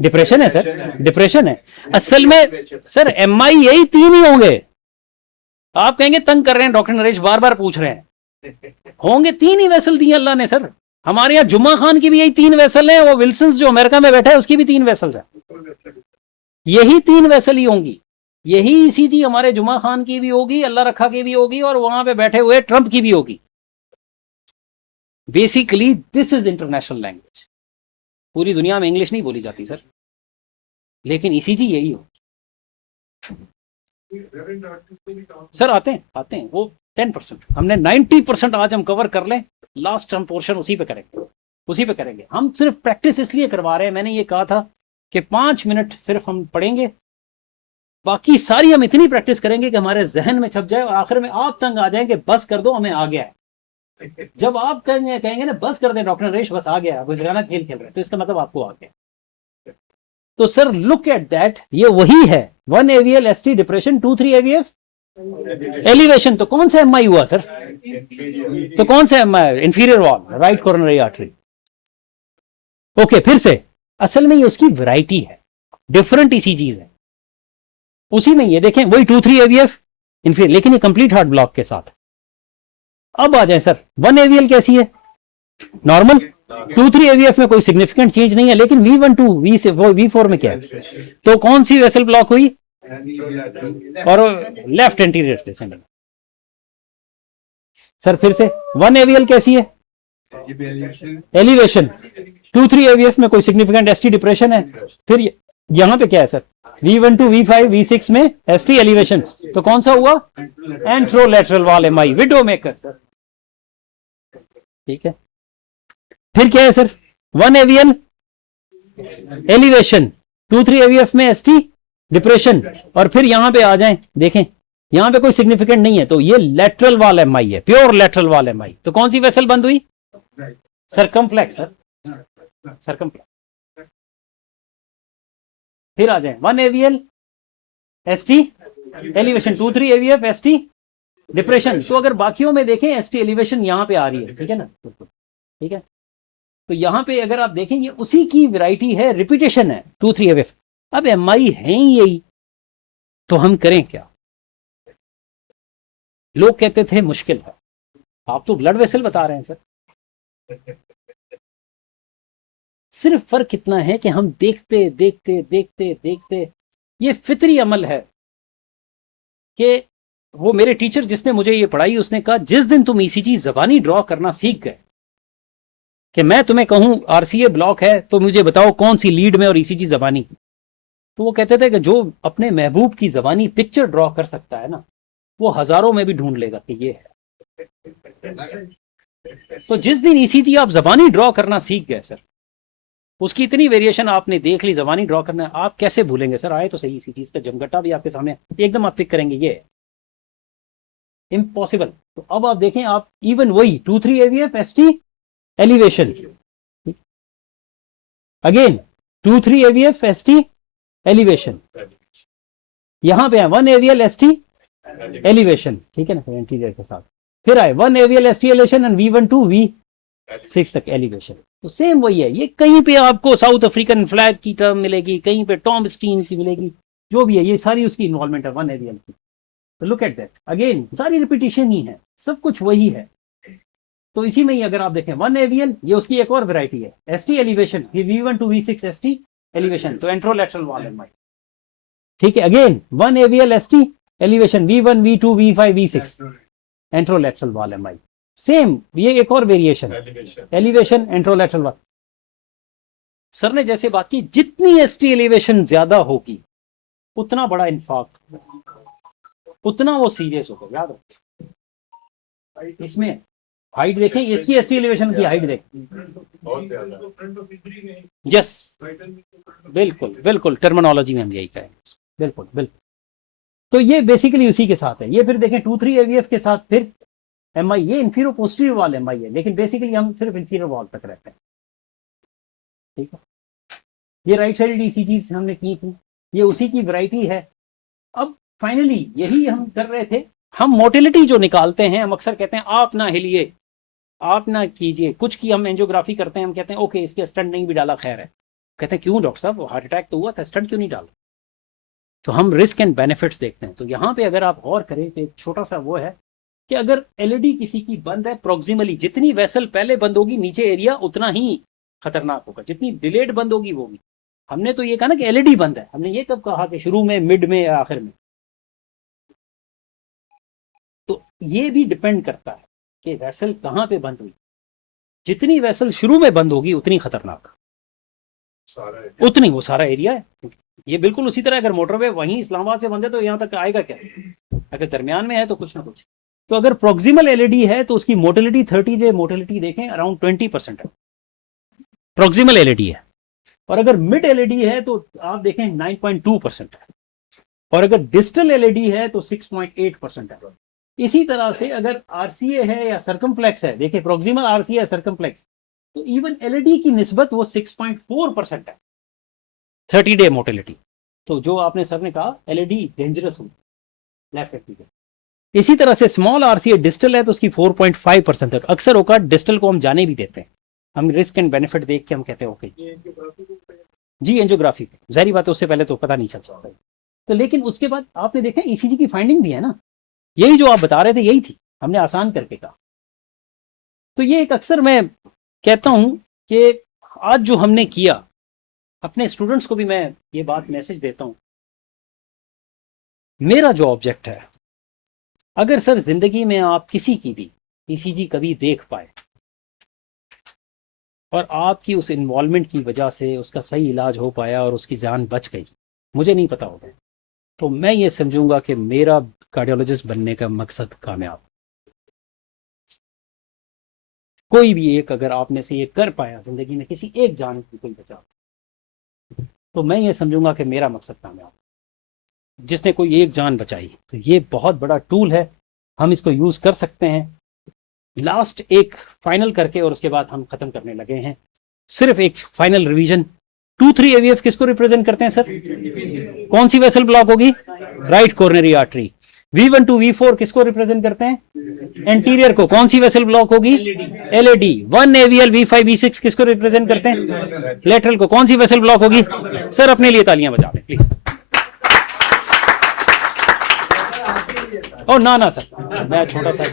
डिप्रेशन है सर, डिप्रेशन है। असल में सर MI यही 3 ही होंगे। आप कहेंगे तंग कर रहे हैं डॉक्टर नरेश, बार बार पूछ रहे हैं। होंगे 3 ही वेसल दी अल्लाह ने सर। हमारे यहाँ जुम्मा खान की भी यही 3 वेसल हैं, वो विल्सन्स जो अमेरिका में बैठा है उसकी भी 3 वेसल्स हैं, यही 3 वेसल ही होंगी। यही ईसीजी हमारे जुमा खान की भी होगी, अल्लाह रखा की भी होगी, और वहां पे बैठे हुए ट्रंप की भी होगी। Basically this is international language. पूरी दुनिया में इंग्लिश नहीं बोली जाती सर, लेकिन ईसीजी यही हो। सर आते हैं वो 10%, हमने 90% आज हम कवर कर लें, लास्ट हम पोर्शन उसी पे करेंगे। हम सिर्फ प्रैक्टिस इसलिए करवा रहे हैं, मैंने ये कहा था कि 5 मिनट सिर्फ हम पढ़ेंगे, बाकी सारी हम इतनी प्रैक्टिस करेंगे कि हमारे जहन में छप जाए, और आखिर में आप तंग आ जाएंगे, बस कर दो हमें आ गया है। जब आप कहेंगे ना बस कर दें डॉक्टर नरेश बस आ गया, अब गाना खेल रहे हैं, तो इसका मतलब आपको आ गया। तो सर लुक एट दैट, ये वही है 1 AVL ST depression, 2-3 AVF elevation. तो कौन सा एमआई हुआ सर? तो कौन सा MI? Inferior wall, right coronary artery. Okay, फिर से असल में ये उसकी वैरायटी है, डिफरेंट ईसीजीज है उसी में। ये देखें वही 2-3 AVF इंफीरियर, लेकिन ये कंप्लीट हार्ट ब्लॉक के साथ। अब आ जाए सर 1 AVL कैसी है? नॉर्मल। 2-3 AVF में कोई सिग्निफिकेंट चेंज नहीं है, लेकिन V12 V4 में क्या है? तो कौन सी वेसल ब्लॉक हुई? और लेफ्ट एंटीरियर डिसेंडिंग। सर फिर से 1 AVL कैसी है? एलिवेशन। 2-3 AVF में कोई सिग्निफिकेंट एसटी डिप्रेशन है। फिर यहां पे क्या है सर? V12 V5 V6 में एसटी एलिवेशन, तो कौन सा हुआ? Anterolateral wall MI, widow maker sir. ठीक है, फिर क्या है सर? 1 AVL एलिवेशन, 2-3 AVF में एसटी डिप्रेशन, और फिर यहां पे आ जाएं, देखें यहां पे कोई सिग्निफिकेंट नहीं है, तो ये लेटरल वॉल एमआई है, प्योर लेटरल वॉल एमआई। तो कौन सी वेसल बंद हुई? Circumflex sir, circumflex. फिर आ जाए 1 AVL ST elevation, 2-3 AVF ST depression. तो अगर बाकियों में देखें एसटी एलिवेशन यहां पे आ रही है, ठीक है ना? ठीक है, तो यहां पे अगर आप देखें ये उसी की वैरायटी है, रिपीटेशन है 2-3 AVF। अब एमआई है ही यही, तो हम करें क्या? लोग कहते थे मुश्किल है, आप तो ब्लड वेसल बता रहे हैं सर। सिर्फ फर्क कितना है कि हम देखते देखते देखते देखते, ये फितरी अमल है कि वो मेरे टीचर जिसने मुझे ये पढ़ाई, उसने कहा जिस दिन तुम ईसीजी जबानी ड्रॉ करना सीख गए, कि मैं तुम्हें कहूं आरसीए ब्लॉक है तो मुझे बताओ कौन सी लीड में और ईसीजी जबानी, तो वो कहते थे कि जो अपने महबूब की जबानी पिक्चर ड्रॉ कर सकता है ना, वो हजारों में भी ढूंढ लेगा कि ये है। तो जिस दिन ईसीजी आप जबानी ड्रॉ करना सीख गए सर, उसकी इतनी वेरिएशन आपने देख ली, जबानी ड्रॉ करना आप कैसे भूलेंगे सर? आए तो सही ईसीजी का जमघटा भी आपके सामने, एकदम आप पिक करेंगे, ये इम्पॉसिबल। तो अब आप देखें, आप इवन वही 2-3 AVF ST elevation, again 2-3 AVF ST elevation, यहां पे है 1 AVL एसटी एलिवेशन, ठीक है ना, एंटीरियर के साथ। फिर आए 1 AVL ST elevation and V12 V6 तक एलिवेशन। तो सेम वही है, ये कहीं पे आपको साउथ अफ्रीकन फ्लैग की टर्म मिलेगी, कहीं पे टॉम स्टीन की मिलेगी, जो भी है ये सारी उसकी इन्वॉल्वमेंट है 1 AVL की। तो लुक एट दैट, अगेन सारी रिपीटेशन ही है, सब कुछ वही है। तो इसी में ही अगर आप देखें 1 AVL, ये उसकी एक और वैरायटी है, ST elevation, V12 V6 ST elevation, तो एंट्रोलैटरल वॉल एमआई। ठीक है, again 1 AVL ST elevation, V1 V2 V5 V6 anterolateral wall MI. Same ये एक और variation, elevation anterolateral wall. Sir ने जैसे बात की, जितनी एसटी एलिवेशन ज्यादा होगी उतना बड़ा इन्फाक्ट, उतना वो सीरियस होगा, याद रखिए। इसमें हाइट देखें, इसकी एसटी एलिवेशन की हाइट देखें, यस बिल्कुल बिल्कुल, टर्मिनोलॉजी में हम यही कहेंगे, बिल्कुल बिल्कुल। तो ये बेसिकली उसी के साथ है। ये फिर देखें 2-3 AVF के साथ फिर एमआई, ये इंफीरियर पोस्टीरियर वॉल एमआई है, लेकिन बेसिकली हम सिर्फ इंफीरियर वॉल तक रहते हैं, ठीक है। ये राइट साइड ईसीजीज हमने की थी, ये उसी की वैरायटी है। अब फाइनली यही हम कर रहे थे, हम मोटिलिटी जो निकालते हैं, हम अक्सर कहते हैं आप ना हिलिए, आप ना कीजिए कुछ की, हम एंजियोग्राफी करते हैं, हम कहते हैं ओके इसके स्टंट नहीं भी डाला, खैर है। कहते हैं क्यों डॉक्टर साहब, हार्ट अटैक तो हुआ था, स्टंट क्यों नहीं डाला? तो हम रिस्क एंड बेनिफिट्स देखते हैं। तो यहाँ पे अगर आप और करें तो एक छोटा सा वो है कि अगर एलईडी किसी की बंद है प्रोक्सिमली, जितनी वेसल पहले बंद होगी नीचे एरिया उतना ही खतरनाक होगा, जितनी डिलेड बंद होगी वो भी। हमने तो ये कहा ना कि एलईडी बंद है, हमने ये कब कहा कि शुरू में, मिड में या आखिर में? ये भी डिपेंड करता है कि वेसल कहाँ पे बंद हुई। जितनी वेसल शुरू में बंद होगी उतनी खतरनाक, सारा उतनी वो सारा एरिया है। ये बिल्कुल उसी तरह अगर मोटरवे वहीं इस्लामाबाद से बंद है तो यहाँ तक आएगा क्या, अगर दरमियान में है तो कुछ ना कुछ। तो अगर प्रोक्सिमल एलईडी है तो उसकी मोटिलिटी 30 डे मोटिलिटी देखें अराउंड 20% है, प्रोक्सिमल एलईडी है। और अगर मिड एलईडी है तो आप देखें 9.2% है, और अगर डिस्टल एलईडी है तो 6.8% है। इसी तरह से अगर आरसीए है या सर्कमफ्लेक्स है, देखिए प्रोक्सिमल आरसीए या सर्कमफ्लेक्स, तो इवन एलईडी की निस्बत वो 6.4% है 30 डे मोटिलिटी। तो जो आपने सर ने कहा एलईडी डेंजरस हुई लेफ्ट एपी। इसी तरह से स्मॉल आरसीए डिस्टल है तो उसकी 4.5% है। अक्सर होकर डिस्टल को हम जाने भी देते हैं, हम रिस्क एंड बेनिफिट देख के हम कहते हैं ओके जी एंजियोग्राफी पे, जाहिर बात है उससे पहले तो पता नहीं चल सकता। तो लेकिन उसके बाद आपने देखा ईसीजी की फाइंडिंग भी है ना, यही जो आप बता रहे थे यही थी, हमने आसान करके कहा। तो ये एक अक्सर मैं कहता हूं कि आज जो हमने किया, अपने स्टूडेंट्स को भी मैं ये बात मैसेज देता हूं, मेरा जो ऑब्जेक्ट है, अगर सर जिंदगी में आप किसी की भी ईसीजी कभी देख पाए और आपकी उस इन्वॉल्वमेंट की वजह से उसका सही इलाज हो पाया और उसकी जान बच गई, मुझे नहीं पता होगा, तो मैं ये समझूंगा कि मेरा कार्डियोलॉजिस्ट बनने का मकसद कामयाब। कोई भी एक अगर आप में से ये कर पाया जिंदगी में, किसी एक जान की कोई बचा, तो मैं ये समझूंगा कि मेरा मकसद कामयाब। जिसने कोई एक जान बचाई, तो ये बहुत बड़ा टूल है, हम इसको यूज कर सकते हैं। लास्ट एक फाइनल करके और उसके बाद हम खत्म करने लगे हैं। सिर्फ एक फाइनल रिवीजन, 2-3 AVF किसको रिप्रेजेंट करते हैं सर? कौन सी वेसल ब्लॉक होगी? Right coronary artery. V1 to V4 किसको रिप्रेजेंट करते हैं? एंटीरियर को। कौन सी वेसल ब्लॉक होगी? LAD। 1 AVL V5 V6 किसको रिप्रेजेंट करते हैं? लेटरल को। कौन सी वेसल ब्लॉक होगी? सर अपने लिए तालियां बजा लें प्लीज। ओ ना सर, मैं छोटा सा,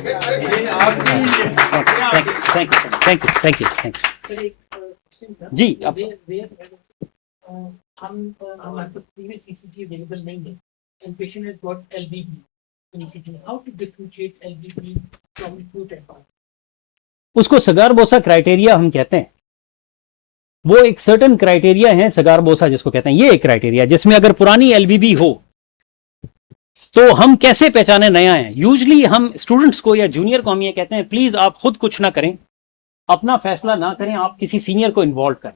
थैंक यू जी। अब हमारे पास previous ECG available नहीं है and patient has got LVP in ECG. How to differentiate LVP from acute hepatic? उसको सगार-बोसा क्राइटेरिया हम कहते हैं। वो एक सर्टेन क्राइटेरिया है सगार-बोसा जिसको कहते हैं। ये एक क्राइटेरिया जिसमें अगर पुरानी LVB हो तो हम कैसे पहचाने नया है। यूजली हम स्टूडेंट्स को या जूनियर को हम ये कहते हैं प्लीज आप खुद कुछ ना करें, अपना फैसला ना करें, आप किसी सीनियर को इन्वॉल्व करें।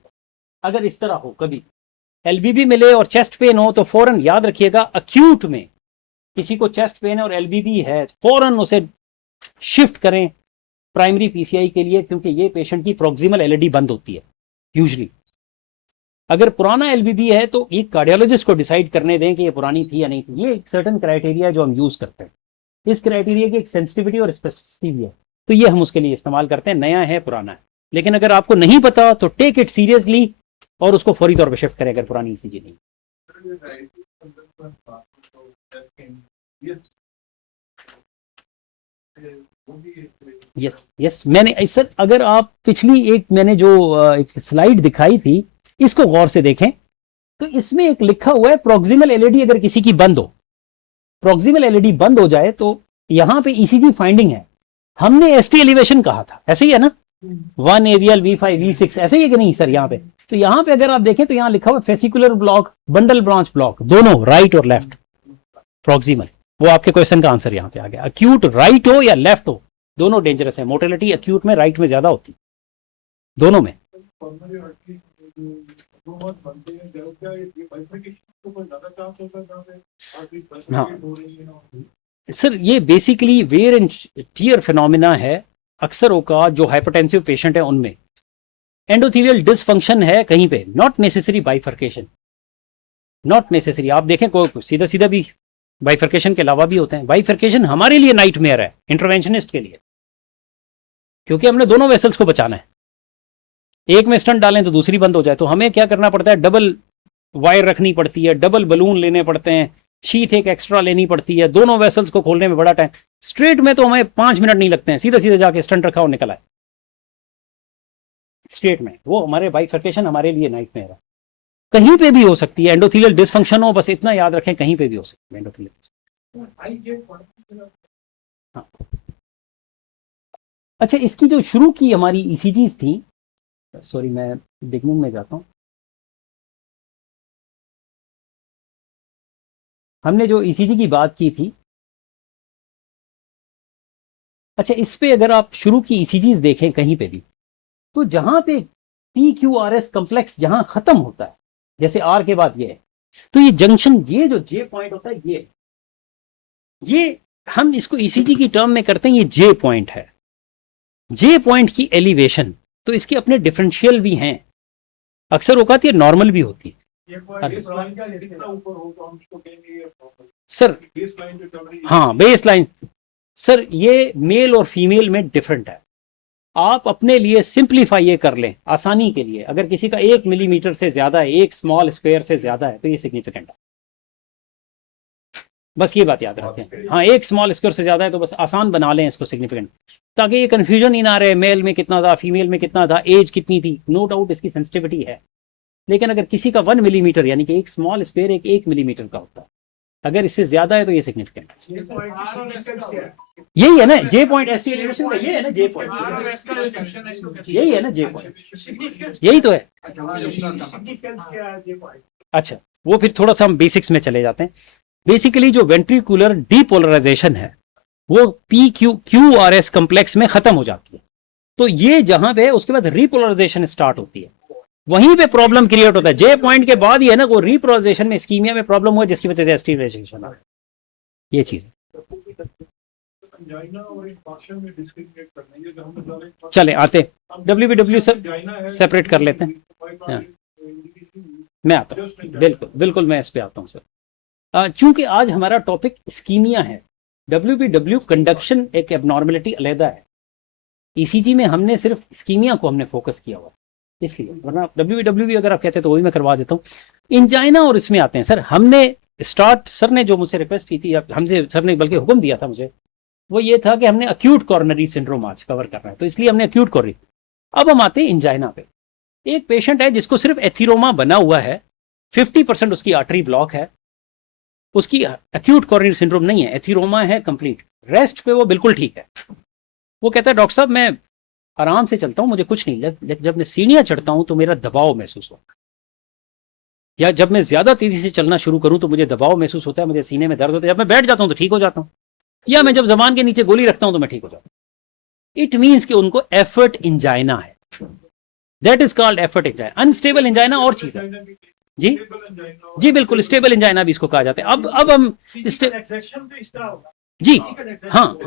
अगर इस तरह हो कभी LVB मिले और चेस्ट पेन हो तो फौरन याद रखिएगा, अक्यूट में किसी को चेस्ट पेन है और LVB है, फौरन उसे शिफ्ट करें प्राइमरी PCI के लिए, क्योंकि ये पेशेंट की प्रोक्सिमल LAD बंद होती है यूजली। अगर पुराना LVB है तो एक कार्डियोलॉजिस्ट को डिसाइड करने दें कि ये पुरानी थी या नहीं थी। ये एक सर्टेन क्राइटेरिया जो हम यूज करते हैं। इस क्राइटेरिया की एक सेंसिटिविटी और स्पेसिफिसिटी भी है, तो ये हम उसके लिए इस्तेमाल करते हैं, नया है पुराना है। लेकिन अगर आपको नहीं पता तो टेक इट सीरियसली और उसको फौरी तौर पर शिफ्ट करें अगर पुरानी ECG नहीं। यस मैंने सर, अगर आप पिछली एक मैंने जो एक स्लाइड दिखाई थी इसको गौर से देखें तो इसमें एक लिखा हुआ है प्रोक्सिमल LAD अगर किसी की बंद हो, प्रोक्सिमल LAD बंद हो जाए तो यहां पे ECG फाइंडिंग है। हमने ST एलिवेशन कहा था, ऐसे ही है ना, 1 AVL V5 V6 ऐसे ही है कि नहीं सर? यहाँ पे तो यहाँ पे अगर आप देखें तो यहाँ लिखा हुआ fascicular block, bundle branch block, दोनों राइट और लेफ्ट प्रोक्सिमल। वो आपके क्वेश्चन का आंसर यहाँ पे आ गया। अक्यूट राइट हो या लेफ्ट हो, दोनों डेंजरस है। मोटिलिटी अक्यूट में राइट में ज्यादा होती, दोनों में। हाँ सर, ये basically wear and tear phenomena है अक्सरों का, जो हाइपरटेंसिव पेशेंट है उनमें। एंडोथेलियल डिसफंक्शन है कहीं पे, not necessary bifurcation, not necessary. आप देखें कोई सीधा सीधा भी बाइफर्केशन के अलावा भी होते हैं। बाइफर्केशन हमारे लिए नाइटमेयर है इंटरवेंशनिस्ट के लिए, क्योंकि हमने दोनों वेसल्स को बचाना है। एक में स्टंट डालें तो दूसरी बंद हो जाए, तो हमें क्या करना पड़ता है, डबल वायर रखनी पड़ती है, डबल बलून लेने पड़ते हैं, शीथ एक एक्स्ट्रा लेनी पड़ती है, दोनों वेसल्स को खोलने में बड़ा टाइम। स्ट्रेट में तो हमें 5 मिनट नहीं लगते हैं, सीधा सीधा जाके स्टंट रखा और निकल आए स्ट्रेट में। वो हमारे बाइफर्केशन हमारे लिए नाइटमेयर है। कहीं पे भी हो सकती है एंडोथेलियल डिसफंक्शन हो, बस इतना याद रखें, कहीं पे भी हो सकती है एंडोथेलियल। हाँ अच्छा, इसकी जो शुरू की हमारी ईसीजीज थी, सॉरी मैं बिगनिंग में जाता हूँ, हमने जो ईसीजी की बात की थी, अच्छा इस पे अगर आप शुरू की ईसीजीज देखें कहीं पे भी, तो जहां पे P Q R S complex जहां खत्म होता है, जैसे आर के बाद ये है, तो ये जंक्शन, ये जो जे पॉइंट होता है, ये हम इसको ईसीजी की टर्म में करते हैं, ये जे पॉइंट है। जे पॉइंट की एलिवेशन, तो इसके अपने डिफरेंशियल भी हैं, अक्सर औकात ये नॉर्मल भी होती है। ये पॉइंट इस लाइन का कितना ऊपर हो तो हम इसको कहेंगे ये सर बेस लाइन जो चल रही है। हाँ, बेस लाइन सर, ये मेल और फीमेल में डिफरेंट है। आप अपने लिए सिंप्लीफाई ये कर लें आसानी के लिए, अगर किसी का 1 मिलीमीटर से ज्यादा है, 1 स्मॉल स्क्वायर से ज्यादा है, तो ये सिग्निफिकेंट है। बस ये बात याद रखें। हाँ, 1 स्मॉल स्क्वायर से ज्यादा है तो बस आसान बना लें इसको सिग्निफिकेंट, ताकि ये कंफ्यूजन ही ना रहे, मेल में कितना था, फीमेल में कितना था, एज कितनी थी। नो डाउट इसकी सेंसिटिविटी है, लेकिन अगर किसी का 1 मिलीमीटर यानी कि 1 स्मॉल स्क्वायर 1 मिलीमीटर का होता है, अगर इससे ज्यादा है तो ये सिग्निफिकेंट है। ये पॉइंट की significance क्या है? यही है ना जे पॉइंट, एसटी एलिवेशन का ये है ना जे पॉइंट, इसका जो junction है, इसको कहते हैं। यही है ना जे पॉइंट, Significance यही तो है। significance क्या है ये पॉइंट? अच्छा, वो फिर थोड़ा सा हम बेसिक्स में चले जाते हैं। बेसिकली जो वेंट्रिकुलर डीपोलराइजेशन है वो P Q R S complex में खत्म हो जाती है, तो ये जहां पे उसके बाद रीपोलराइजेशन स्टार्ट होती है, वहीं पे प्रॉब्लम क्रिएट होता है। जे पॉइंट के बाद ही है ना वो रीपोलराइजेशन में इस्कीमिया में प्रॉब्लम हुआ, जिसकी वजह से एस्टिवेशन आ रहा है। ये चीज Angina और एक partial में discriminate करना है। ये जो हम बता रहे हैं, चले आते WBW सब angina है, सेपरेट कर लेते हैं। हाँ। मैं आता हूँ, Just angina। बिल्कुल बिल्कुल मैं इस पे आता हूँ सर। चूंकि आज हमारा टॉपिक इस्कीमिया है, WBW कंडक्शन एक एबनॉर्मेलिटी अलहदा है, ईसीजी में हमने सिर्फ इस्कीमिया को हमने फोकस किया हुआ, इसलिए, वरना WBW भी अगर आप कहते हैं तो वही मैं करवा देता हूँ। इंजाइना और इसमें आते हैं सर। हमने स्टार्ट, सर ने जो मुझसे रिक्वेस्ट की थी, हमसे सर ने बल्कि हुक्म दिया था मुझे, वो ये था कि हमने अक्यूट कॉर्नरी सिंड्रोम आज कवर करना है, तो इसलिए हमने अक्यूट कॉर्नरी। अब हम आते हैं इंजाइना पे। एक पेशेंट है जिसको सिर्फ एथीरोमा बना हुआ है, 50% उसकी आर्टरी ब्लॉक है, उसकी अक्यूट कॉर्नरी सिंड्रोम नहीं है, एथीरोमा है कंप्लीट, रेस्ट पे वो बिल्कुल ठीक है। वो कहता है डॉक्टर साहब मैं आराम से चलता हूँ, मुझे कुछ नहीं, जब मैं सीढ़ियां चढ़ता हूँ तो मेरा दबाव महसूस होता है, या जब मैं ज्यादा तेजी से चलना शुरू करूं तो मुझे दबाव महसूस होता है, मुझे सीने में दर्द होता है, जब मैं बैठ जाता हूं तो ठीक हो जाता हूं, या मैं जब जबान के नीचे गोली रखता हूं तो मैं ठीक हो जाता हूं। इट मीन्स कि उनको एफर्ट इंजाइना है, that is called effort angina. Unstable angina और चीज है जी, जी बिल्कुल, स्टेबल इंजाइना भी इसको कहा जाता है। अब हम Physical exertion तो इस तरह होगा। जी Physical exertion हाँ,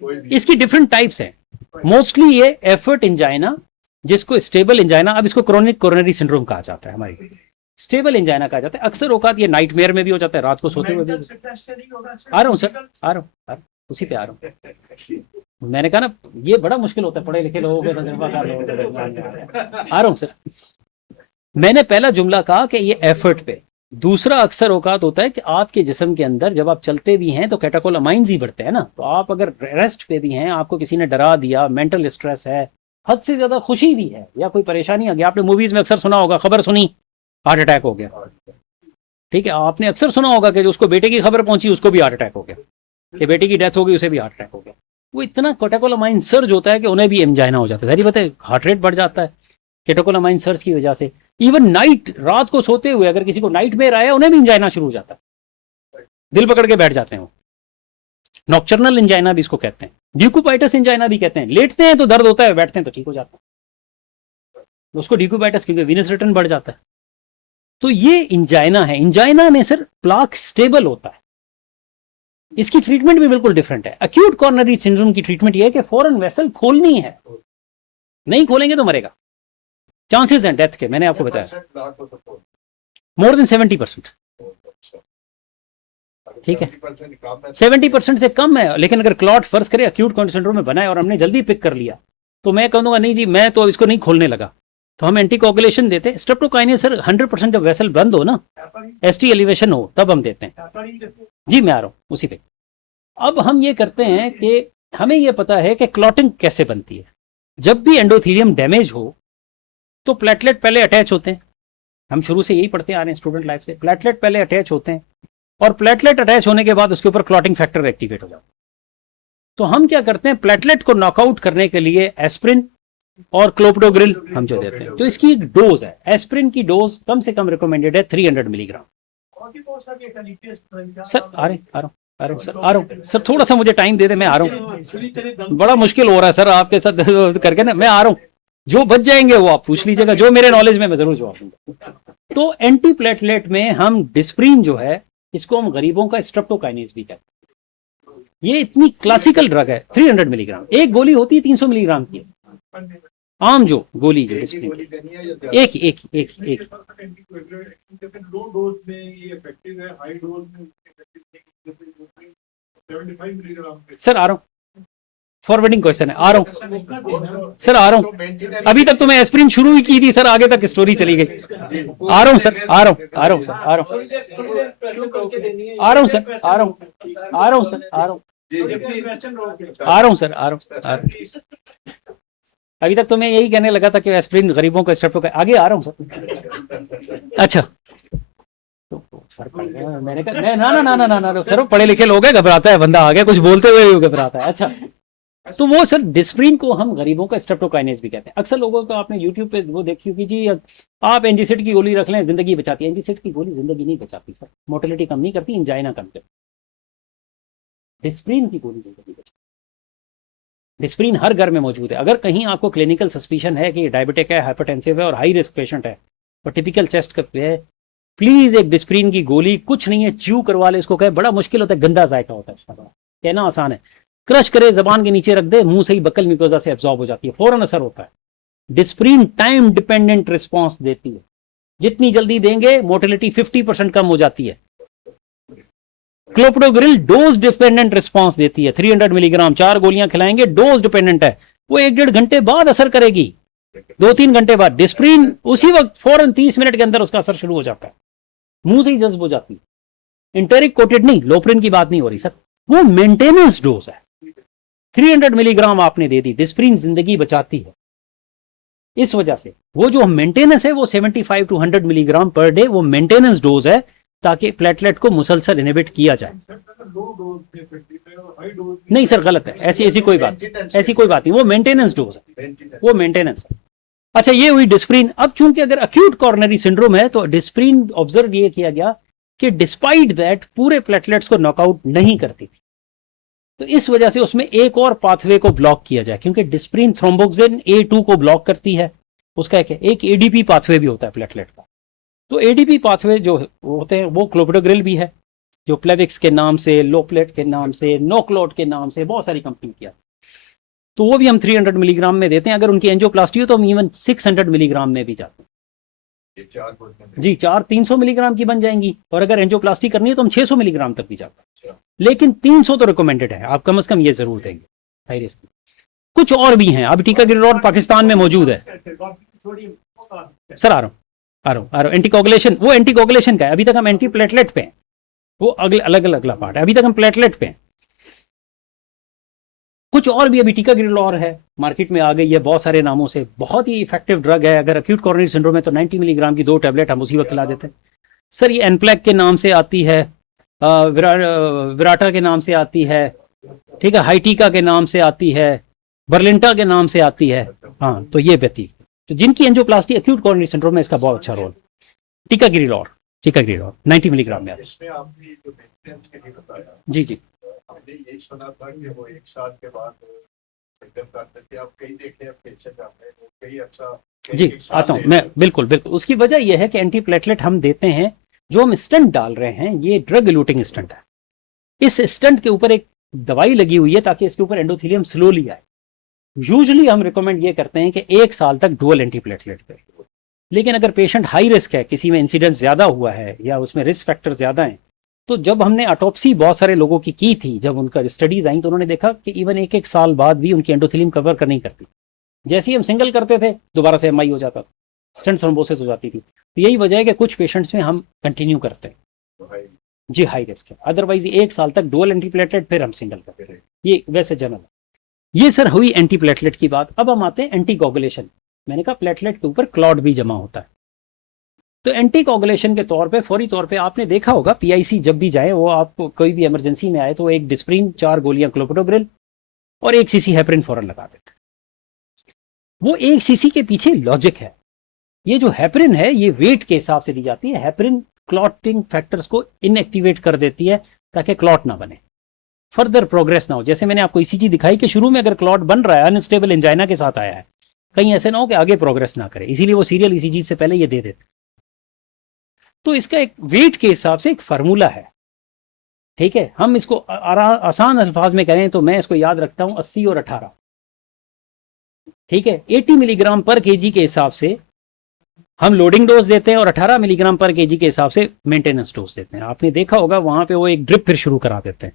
कोई भी। इसकी डिफरेंट टाइप्स हैं। मोस्टली ये एफर्ट इंजाइना, जिसको स्टेबल इंजाइना, अब इसको क्रोनिक कोरोनरी सिंड्रोम कहा जाता है, हमारी स्टेबल इंजाइना कहा जाता है। अक्सर औकात ये नाइटमेयर में भी हो जाता है, रात को सोते हुए भी। Mental fitness से नहीं होगा, sir। आ रहा हूँ सर, आ रहा हूँ, उसी पे आ रहा हूँ। मैंने कहा ना ये बड़ा मुश्किल होता है पढ़े लिखे लोगों के तजुर्बाकार लोगों के। आ रहा हूँ सर। मैंने पहला जुमला कहा कि ये एफर्ट पे। दूसरा अक्सर औकात होता है कि आपके जिस्म के अंदर जब आप चलते भी हैं तो कैटाकोलामाइंस ही बढ़ते हैं ना, तो आप अगर रेस्ट पे भी हैं, आपको किसी ने डरा दिया, मेंटल स्ट्रेस है, हद से ज्यादा खुशी भी है, या कोई परेशानी आ गई, आपने मूवीज में अक्सर सुना होगा, खबर सुनी हार्ट अटैक हो गया, ठीक है, आपने अक्सर सुना होगा कि जो उसको बेटे की खबर पहुंची उसको भी हार्ट अटैक हो गया, कि बेटे की डेथ हो गई उसे भी हार्ट अटैक हो गया। वो इतना कैटाकोलामाइन सर्ज होता है कि उन्हें भी एंजाइना हो जाता है, बात है, हार्ट रेट बढ़ जाता है कैटाकोलामाइन सर्ज की वजह से। इवन नाइट, रात को सोते हुए अगर किसी को नाइट में आया उन्हें भी एंजाइना शुरू हो जाता है, दिल पकड़ के बैठ जाते हैं वो। नॉक्टर्नल एंजाइना भी इसको कहते हैं, ड्यूकोपाइटस एंजाइना भी कहते हैं। लेटते हैं तो दर्द होता है, बैठते हैं तो ठीक हो जाता है, उसको ड्यूकोपाइटस, क्योंकि वीनस रिटर्न बढ़ जाता है। तो ये इंजाइना है। इंजाइना में सर प्लाक स्टेबल होता है, इसकी ट्रीटमेंट भी बिल्कुल डिफरेंट है। अक्यूट कॉर्नरी सिंड्रोम की ट्रीटमेंट ये है कि फौरन वेसल खोलनी है, नहीं खोलेंगे तो मरेगा, चांसेस हैं डेथ के, मैंने आपको बताया मोर देन 70%, ठीक है, 70% से कम है। लेकिन अगर क्लॉट फर्ज करे अक्यूट कॉर्नरी सिंड्रोम में बनाए और हमने जल्दी पिक कर लिया तो मैं कहूंगा नहीं जी, मैं तो इसको नहीं खोलने लगा, तो हम एंटीकोगुलेशन देते हैं। स्ट्रेप्टोकाइनेस सर 100% जब वेसल बंद हो ना, एसटी एलिवेशन हो, तब हम देते हैं। जी मैं आ रहा हूं उसी पे। अब हम ये करते हैं कि हमें ये पता है कि क्लॉटिंग कैसे बनती है। जब भी एंडोथेलियम डैमेज हो तो प्लेटलेट पहले अटैच होते हैं, हम शुरू से यही पढ़ते आ रहे हैं स्टूडेंट लाइफ से, प्लेटलेट पहले अटैच होते हैं, और प्लेटलेट अटैच होने के बाद उसके ऊपर क्लॉटिंग फैक्टर एक्टिवेट हो जाता है। तो हम क्या करते हैं, प्लेटलेट को नॉकआउट करने के लिए एस्प्रिन और क्लोप्डोग्रिल हम जो देते हैं। तो इसकी एक डोज है, एस्प्रिन की डोज कम से कम रिकमेंडेड है 300 मिलीग्राम। सर आ रहा हूँ सर, थोड़ा सा मुझे टाइम दे दे, मैं आ रहा हूँ, बड़ा मुश्किल हो रहा है सर आपके साथ करके ना, मैं आ रहा हूँ, जो बच जाएंगे वो आप पूछ लीजिएगा, जो मेरे नॉलेज में मैं जरूर जवाब दूंगा। तो एंटी प्लेटलेट में हम डिस्प्रिन जो है, इसको हम गरीबों का स्ट्रेप्टोकाइनेज भी कहते हैं। ये इतनी क्लासिकल ड्रग है, 300 मिलीग्राम, एक गोली होती है 300 मिलीग्राम की, आम जो गोली जो डिस्प्रिन की, एक लो डोज में ये इफेक्टिव है, हाई डोज में 75 मिलीग्राम। सर आ रहा हूँ, फॉरवर्डिंग क्वेश्चन है, आ रहा हूँ सर, आ रहा हूँ, अभी तक तो मैं एस्प्रिन शुरू ही की थी सर, आगे तक स्टोरी चली गई, आ रहा हूँ सर, आ रहा हूँ, आ रहा हूँ सर, आ रहा हूँ, आ रहा हूँ सर, आ रहा हूँ, आ रहा हूँ सर, आ रहा हूँ, आ रहा हूँ सर, आ रहा हूँ। अभी तक तो मैं यही कहने लगा था कि एस्प्रिन गरीबों का स्ट्रेप्टोकाइनेज, आगे आ रहा हूँ सर। अच्छा तो सर पढ़ गया, मैंने कहा ना सर, पढ़े लिखे लोग हैं, घबराता है बंदा, आ गया कुछ बोलते हुए घबराता है। अच्छा तो वो सर डिस्प्रिन को हम गरीबों का स्ट्रेप्टोकाइनेज भी कहते हैं। अक्सर लोगों को आपने यूट्यूब पे वो देखी होगी जी, आप एंजीसिड की गोली रख लें जिंदगी बचाती है, एंजीसिड की गोली जिंदगी नहीं बचाती सर, मोर्टेलिटी कम नहीं करती, इंजाइना कम करती, डिस्प्रिन की गोली जिंदगी बचाती। डिस्प्रिन हर घर में मौजूद है। अगर कहीं आपको क्लिनिकल सस्पिशन है कि डायबिटिक है, हाइपरटेंसिव है और हाई रिस्क पेशेंट है और टिपिकल चेस्ट का है, प्लीज एक डिस्प्रिन की गोली, कुछ नहीं है, च्यू करवा ले इसको, कहे बड़ा मुश्किल होता है, गंदा जायका होता है इसका, कहना आसान है, क्रश करे, जबान के नीचे रख दे, मुंह से ही बकल म्यूकोजा से एब्जॉर्ब हो जाती है, फौरन असर होता है। डिस्प्रिन टाइम डिपेंडेंट रिस्पॉन्स देती है, जितनी जल्दी देंगे मोर्टेलिटी 50% कम हो जाती है। क्लोप्डोग्रिल डोज डिपेंडेंट रिस्पॉन्स देती है, 300 मिलीग्राम 4 गोलियां खिलाएंगे, डोज डिपेंडेंट है, वो 1-1.5 घंटे बाद असर करेगी, 2-3 घंटे बाद। डिस्प्रिन उसी वक्त फौरन 30 मिनट के अंदर उसका असर शुरू हो जाता है, मुंह से ही जज्ब हो जाती है। इंटेरिक कोटेड नहीं, लोप्रिन की बात नहीं हो रही सर, वो मेंटेनेंस डोज है, 300 मिलीग्राम आपने दे दी, डिस्प्रिन जिंदगी बचाती है। इस वजह से वो जो मेंटेनेंस है वो 75 to 100 मिलीग्राम पर डे, वो मेंटेनेंस डोज है, ताकि प्लेटलेट को मुसलसल इनहिबिट किया जाए। नहीं सर गलत है, ऐसी कोई बात नहीं, वो मेंटेनेंस डोज है, वो मेंटेनेंस है। अच्छा ये हुई डिस्प्रिन। अब चूंकि अगर अक्यूट कॉर्नरी सिंड्रोम है तो डिस्प्रिन ऑब्जर्व ये किया गया कि डिस्पाइट दैट पूरे प्लेटलेट्स को नॉकआउट नहीं करती थी, तो इस वजह से उसमें एक और पाथवे को ब्लॉक किया जाए, क्योंकि डिस्प्रिन थ्रोम्बोक्सिन A2 को ब्लॉक करती है, उसका एक एडीपी पाथवे भी होता है प्लेटलेट का। तो एडीपी पाथवे जो होते हैं वो क्लोप्डोग्रिल भी है, जो प्लेविक्स के नाम से, लोप्लेट के नाम से, नोक्लोट के नाम से बहुत सारी कंपनी किया, तो वो भी हम 300 मिलीग्राम में देते हैं। अगर उनकी एंजियोप्लास्टी हो तो हम इवन 600 मिलीग्राम में भी जाते हैं जी, 300 मिलीग्राम की बन जाएंगी, और अगर एंजियोप्लास्टी करनी है तो हम 600 मिलीग्राम तक भी जाते हैं, लेकिन 300 तो रिकमेंडेड है, आप कम से कम ये जरूर देंगे, हाई रिस्क। कुछ और भी हैं, अब टिकाग्रिलोर पाकिस्तान में मौजूद है। सर आ रहा हूँ, एंटीकोगुलेशन, वो एंटीकोगुलेशन का है, अभी तक हम एंटी प्लेटलेट पे हैं, वो अगला पार्ट है, अभी तक हम प्लेटलेट पे हैं। कुछ और भी, अभी टिकाग्रिलोर है, मार्केट में आ गई है बहुत सारे नामों से, बहुत ही इफेक्टिव ड्रग है। अगर अक्यूट कॉर्नरी सिंड्रोम है तो 90 मिलीग्राम की 2 टैबलेट हम उसी वक्त खिला देते हैं। सर ये एनप्लेक के नाम से आती है, विराटा के नाम से आती है, ठीक है, हाइटिका के नाम से आती है, बर्लिंटा के नाम से आती है। हाँ तो ये व्यक्ति तो जिनकी एंजियोप्लास्टी अक्यूट कॉर्नरी सिंड्रोम में, इसका बहुत अच्छा रोल। टिकाग्रिलोर 90 मिलीग्राम में जी जी। हमने यही सुना था कि वो 1 साल के बाद एकदम करते थे, आप कहीं देखे पेशेंट आपने वो कहीं अच्छा जी आता हूँ मैं, बिल्कुल। उसकी वजह यह है कि एंटी प्लेटलेट हम देते हैं, जो हम स्टंट डाल रहे हैं ये ड्रग इलूटिंग स्टंट है। इस स्टंट के ऊपर एक दवाई लगी हुई है ताकि इसके ऊपर एंडोथेलियम स्लोली आए। यूजुअली हम रिकमेंड ये करते हैं कि 1 साल तक डुअल एंटी प्लेटलेट पे, लेकिन अगर पेशेंट हाई रिस्क है, किसी में इंसिडेंस ज्यादा हुआ है या उसमें रिस्क फैक्टर ज्यादा है, तो जब हमने ऑटोप्सी बहुत सारे लोगों की थी, जब उनका स्टडीज आई तो उन्होंने देखा कि इवन 1 साल बाद भी उनकी एंडोथेलियम कवर कर नहीं करती। जैसे ही हम सिंगल करते थे दोबारा से एमआई हो जाता था, स्टेंट थ्रोम्बोसिस हो जाती थी। तो यही वजह है कि कुछ पेशेंट्स में हम कंटिन्यू करते हैं जी, हाई रिस्क है, अदरवाइज 1 साल तक डुअल एंटीप्लेटलेट, फिर हम सिंगल करते हैं, ये वैसे जनरल है। ये सर हुई एंटी प्लेटलेट की बात। अब हम आते हैं एंटी कोगुलेशन। मैंने कहा प्लेटलेट के ऊपर क्लॉट भी जमा होता है, तो एंटी कोगुलेशन के तौर पे, फौरी तौर पे आपने देखा होगा पीआईसी जब भी जाए, वो आपको कोई भी इमरजेंसी में आए तो एक डिस्प्रिन, 4 गोलियां क्लोप्डोग्रिल, और 1 सीसी हेपरिन फौरन लगा देते हैं। वो 1 सीसी के पीछे लॉजिक है। ये जो हेपरिन है ये वेट के हिसाब से दी जाती है। हेपरिन क्लॉटिंग फैक्टर्स को इनएक्टिवेट कर देती है ताकि क्लॉट ना बने, फर्दर प्रोग्रेस ना हो। जैसे मैंने आपको ईसीजी दिखाई कि शुरू में अगर क्लॉट बन रहा है, अनस्टेबल एंजाइना के साथ आया है, कहीं ऐसे ना हो कि आगे प्रोग्रेस ना करे, इसीलिए वो सीरियल ईसीजी से पहले ये दे देते। तो इसका एक वेट के हिसाब से एक फार्मूला है, ठीक है। हम इसको आसान अल्फाज में करें तो मैं इसको याद रखता हूं 80 और 18, ठीक है। 80 मिलीग्राम पर केजी के हिसाब से हम लोडिंग डोज देते हैं और 18 मिलीग्राम पर केजी के हिसाब से मेंटेनेंस डोज देते हैं। आपने देखा होगा वहां पे वो एक ड्रिप फिर शुरू करा देते हैं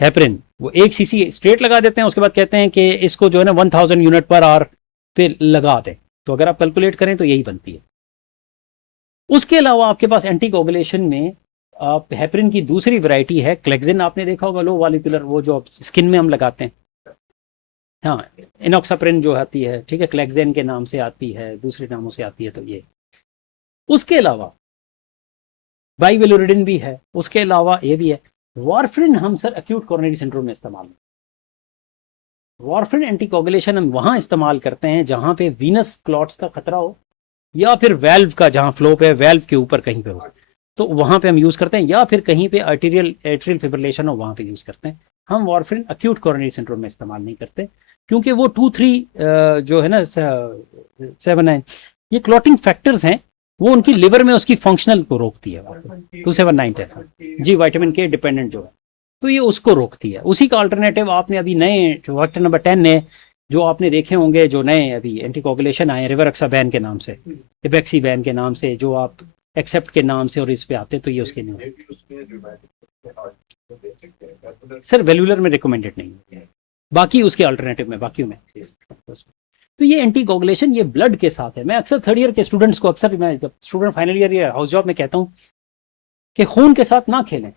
हेपरिन, वो 1 सीसी स्ट्रेट लगा देते हैं, उसके बाद कहते हैं कि इसको जो है ना 1000 यूनिट पर आवर पे लगा दें। तो अगर आप कैलकुलेट करें तो यही बनती है। उसके अलावा आपके पास एंटीकोगुलेशन में आप हेपरिन की दूसरी वैरायटी है क्लेक्सिन, आपने देखा होगा लो मॉलिक्यूलर, वो जो स्किन में हम लगाते हैं। हाँ, इनॉक्साप्रिन जो आती है, ठीक है, क्लेक्सिन के नाम से आती है, दूसरे नामों से आती है। तो ये उसके अलावा बाइवेलोरिडिन भी है, उसके अलावा ये भी है। वारफरिन हम सर एक्यूट कोरोनरी सिंड्रोम में इस्तेमाल, वारफरिन एंटीकोगुलेशन हम वहां इस्तेमाल करते हैं जहां पे वीनस क्लॉट्स का खतरा हो या फिर वेल्व का जहां फ्लो पे, वेल्व के ऊपर कहीं पे हो, तो वहां पे हम यूज करते हैं, या फिर कहीं पे एट्रियल फिब्रिलेशन हो वहां पे यूज करते हैं। हम वारफरिन एक्यूट कोरोनरी सिंड्रोम में इस्तेमाल नहीं करते क्योंकि वो 2-3 जो है ना 7-9 ये क्लॉटिंग फैक्टर्स हैं, वो उनकी लिवर में उसकी फंक्शनल को रोकती है। 2790 जी, विटामिन के डिपेंडेंट जो है, तो ये उसको रोकती है। उसी का अल्टरनेटिव आपने अभी नए फैक्टर नंबर 10 ने जो आपने देखे होंगे, जो नए अभी एंटीकोगुलेशन आए रिवरक्साबैन के नाम से, इबेक्सीबैन के नाम से, जो आप एक्सेप्ट के नाम से और इस पे आते, तो ये उसके नाम सर वेल्यूलर में रिकमेंडेड नहीं है, बाकी उसके अल्टरनेटिव में बाकी में। तो ये एंटीकोगुलेशन ये ब्लड के साथ है। मैं अक्सर 3rd ईयर के स्टूडेंट्स को, अक्सर मैं जब स्टूडेंट फाइनल ईयर या हाउस जॉब में कहता हूँ कि खून के साथ ना खेलें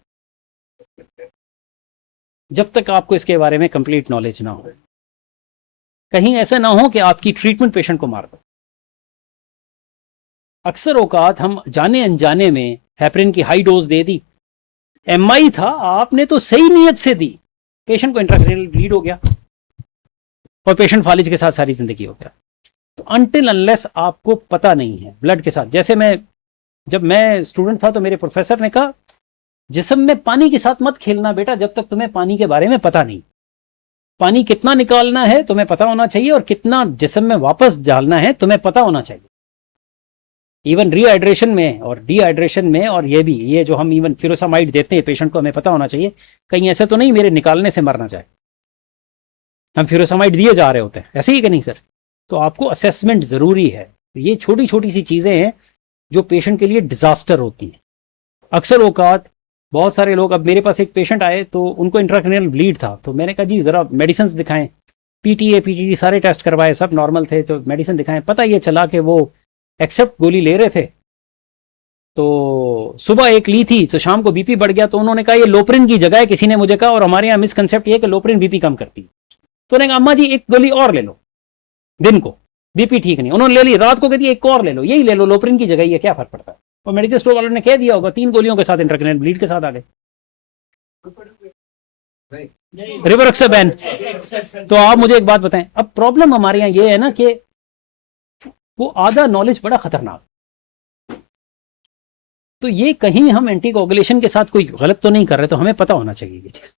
जब तक आपको इसके बारे में कंप्लीट नॉलेज ना हो। कहीं ऐसा ना हो कि आपकी ट्रीटमेंट पेशेंट को मार दो। अक्सर औकात हम जाने अनजाने में हेपरिन की हाई डोज दे दी, एमआई था, आपने तो सही नीयत से दी, पेशेंट को इंट्राक्रेनियल ब्लीड हो गया और पेशेंट फालिज के साथ सारी जिंदगी हो गया। तो अनटिल अनलेस आपको पता नहीं है ब्लड के साथ, जैसे जब मैं स्टूडेंट था तो मेरे प्रोफेसर ने कहा जिस्म में पानी के साथ मत खेलना बेटा जब तक तुम्हें पानी के बारे में पता नहीं। पानी कितना निकालना है तुम्हें पता होना चाहिए और कितना जिस्म में वापस डालना है तुम्हें पता होना चाहिए। इवन रीहाइड्रेशन में और डिहाइड्रेशन में, और ये जो हम इवन फ्यूरोसामाइड देते हैं पेशेंट को, हमें पता होना चाहिए कहीं ऐसे तो नहीं मेरे निकालने से मरना चाहे, हम फ्यूरोसामाइड दिए जा रहे होते हैं, ऐसे ही कि नहीं सर। तो आपको असेसमेंट जरूरी है। ये छोटी छोटी सी चीजें हैं जो पेशेंट के लिए डिजास्टर होती हैं। अक्सर औकात बहुत सारे लोग, अब मेरे पास एक पेशेंट आए तो उनको इंट्राक्रेनियल ब्लीड था, तो मैंने कहा जी जरा मेडिसिन दिखाएं, पीटीए पीटीडी सारे टेस्ट करवाए, सब नॉर्मल थे, तो मेडिसिन दिखाएं। पता ये चला कि वो एक्सेप्ट गोली ले रहे थे, तो सुबह एक ली थी तो शाम को बीपी बढ़ गया, तो उन्होंने कहा ये लोप्रिन की जगह है, किसी ने मुझे कहा, और हमारे यहाँ मिसकंसेप्ट ये है कि लोप्रिन बीपी कम करती है। तो उन्होंने कहा अम्मा जी एक गोली और ले लो दिन को, बीपी ठीक नहीं, उन्होंने ले ली, रात को कहती एक और ले लो, यही ले लो, लोप्रिन की जगह ये क्या फर्क पड़ता है। और मेडिकल स्टोर वालों ने कह दिया होगा 3 गोलियों के साथ इंट्राक्रेनियल ब्लीड के साथ आ गए रिवरक्साबैन। तो आप मुझे एक बात बताएं, अब प्रॉब्लम हमारे यहाँ ये है ना कि वो आधा नॉलेज बड़ा खतरनाक, तो ये कहीं हम एंटीकोगुलेशन के साथ कोई गलत तो नहीं कर रहे, तो हमें पता होना चाहिए ये चीज।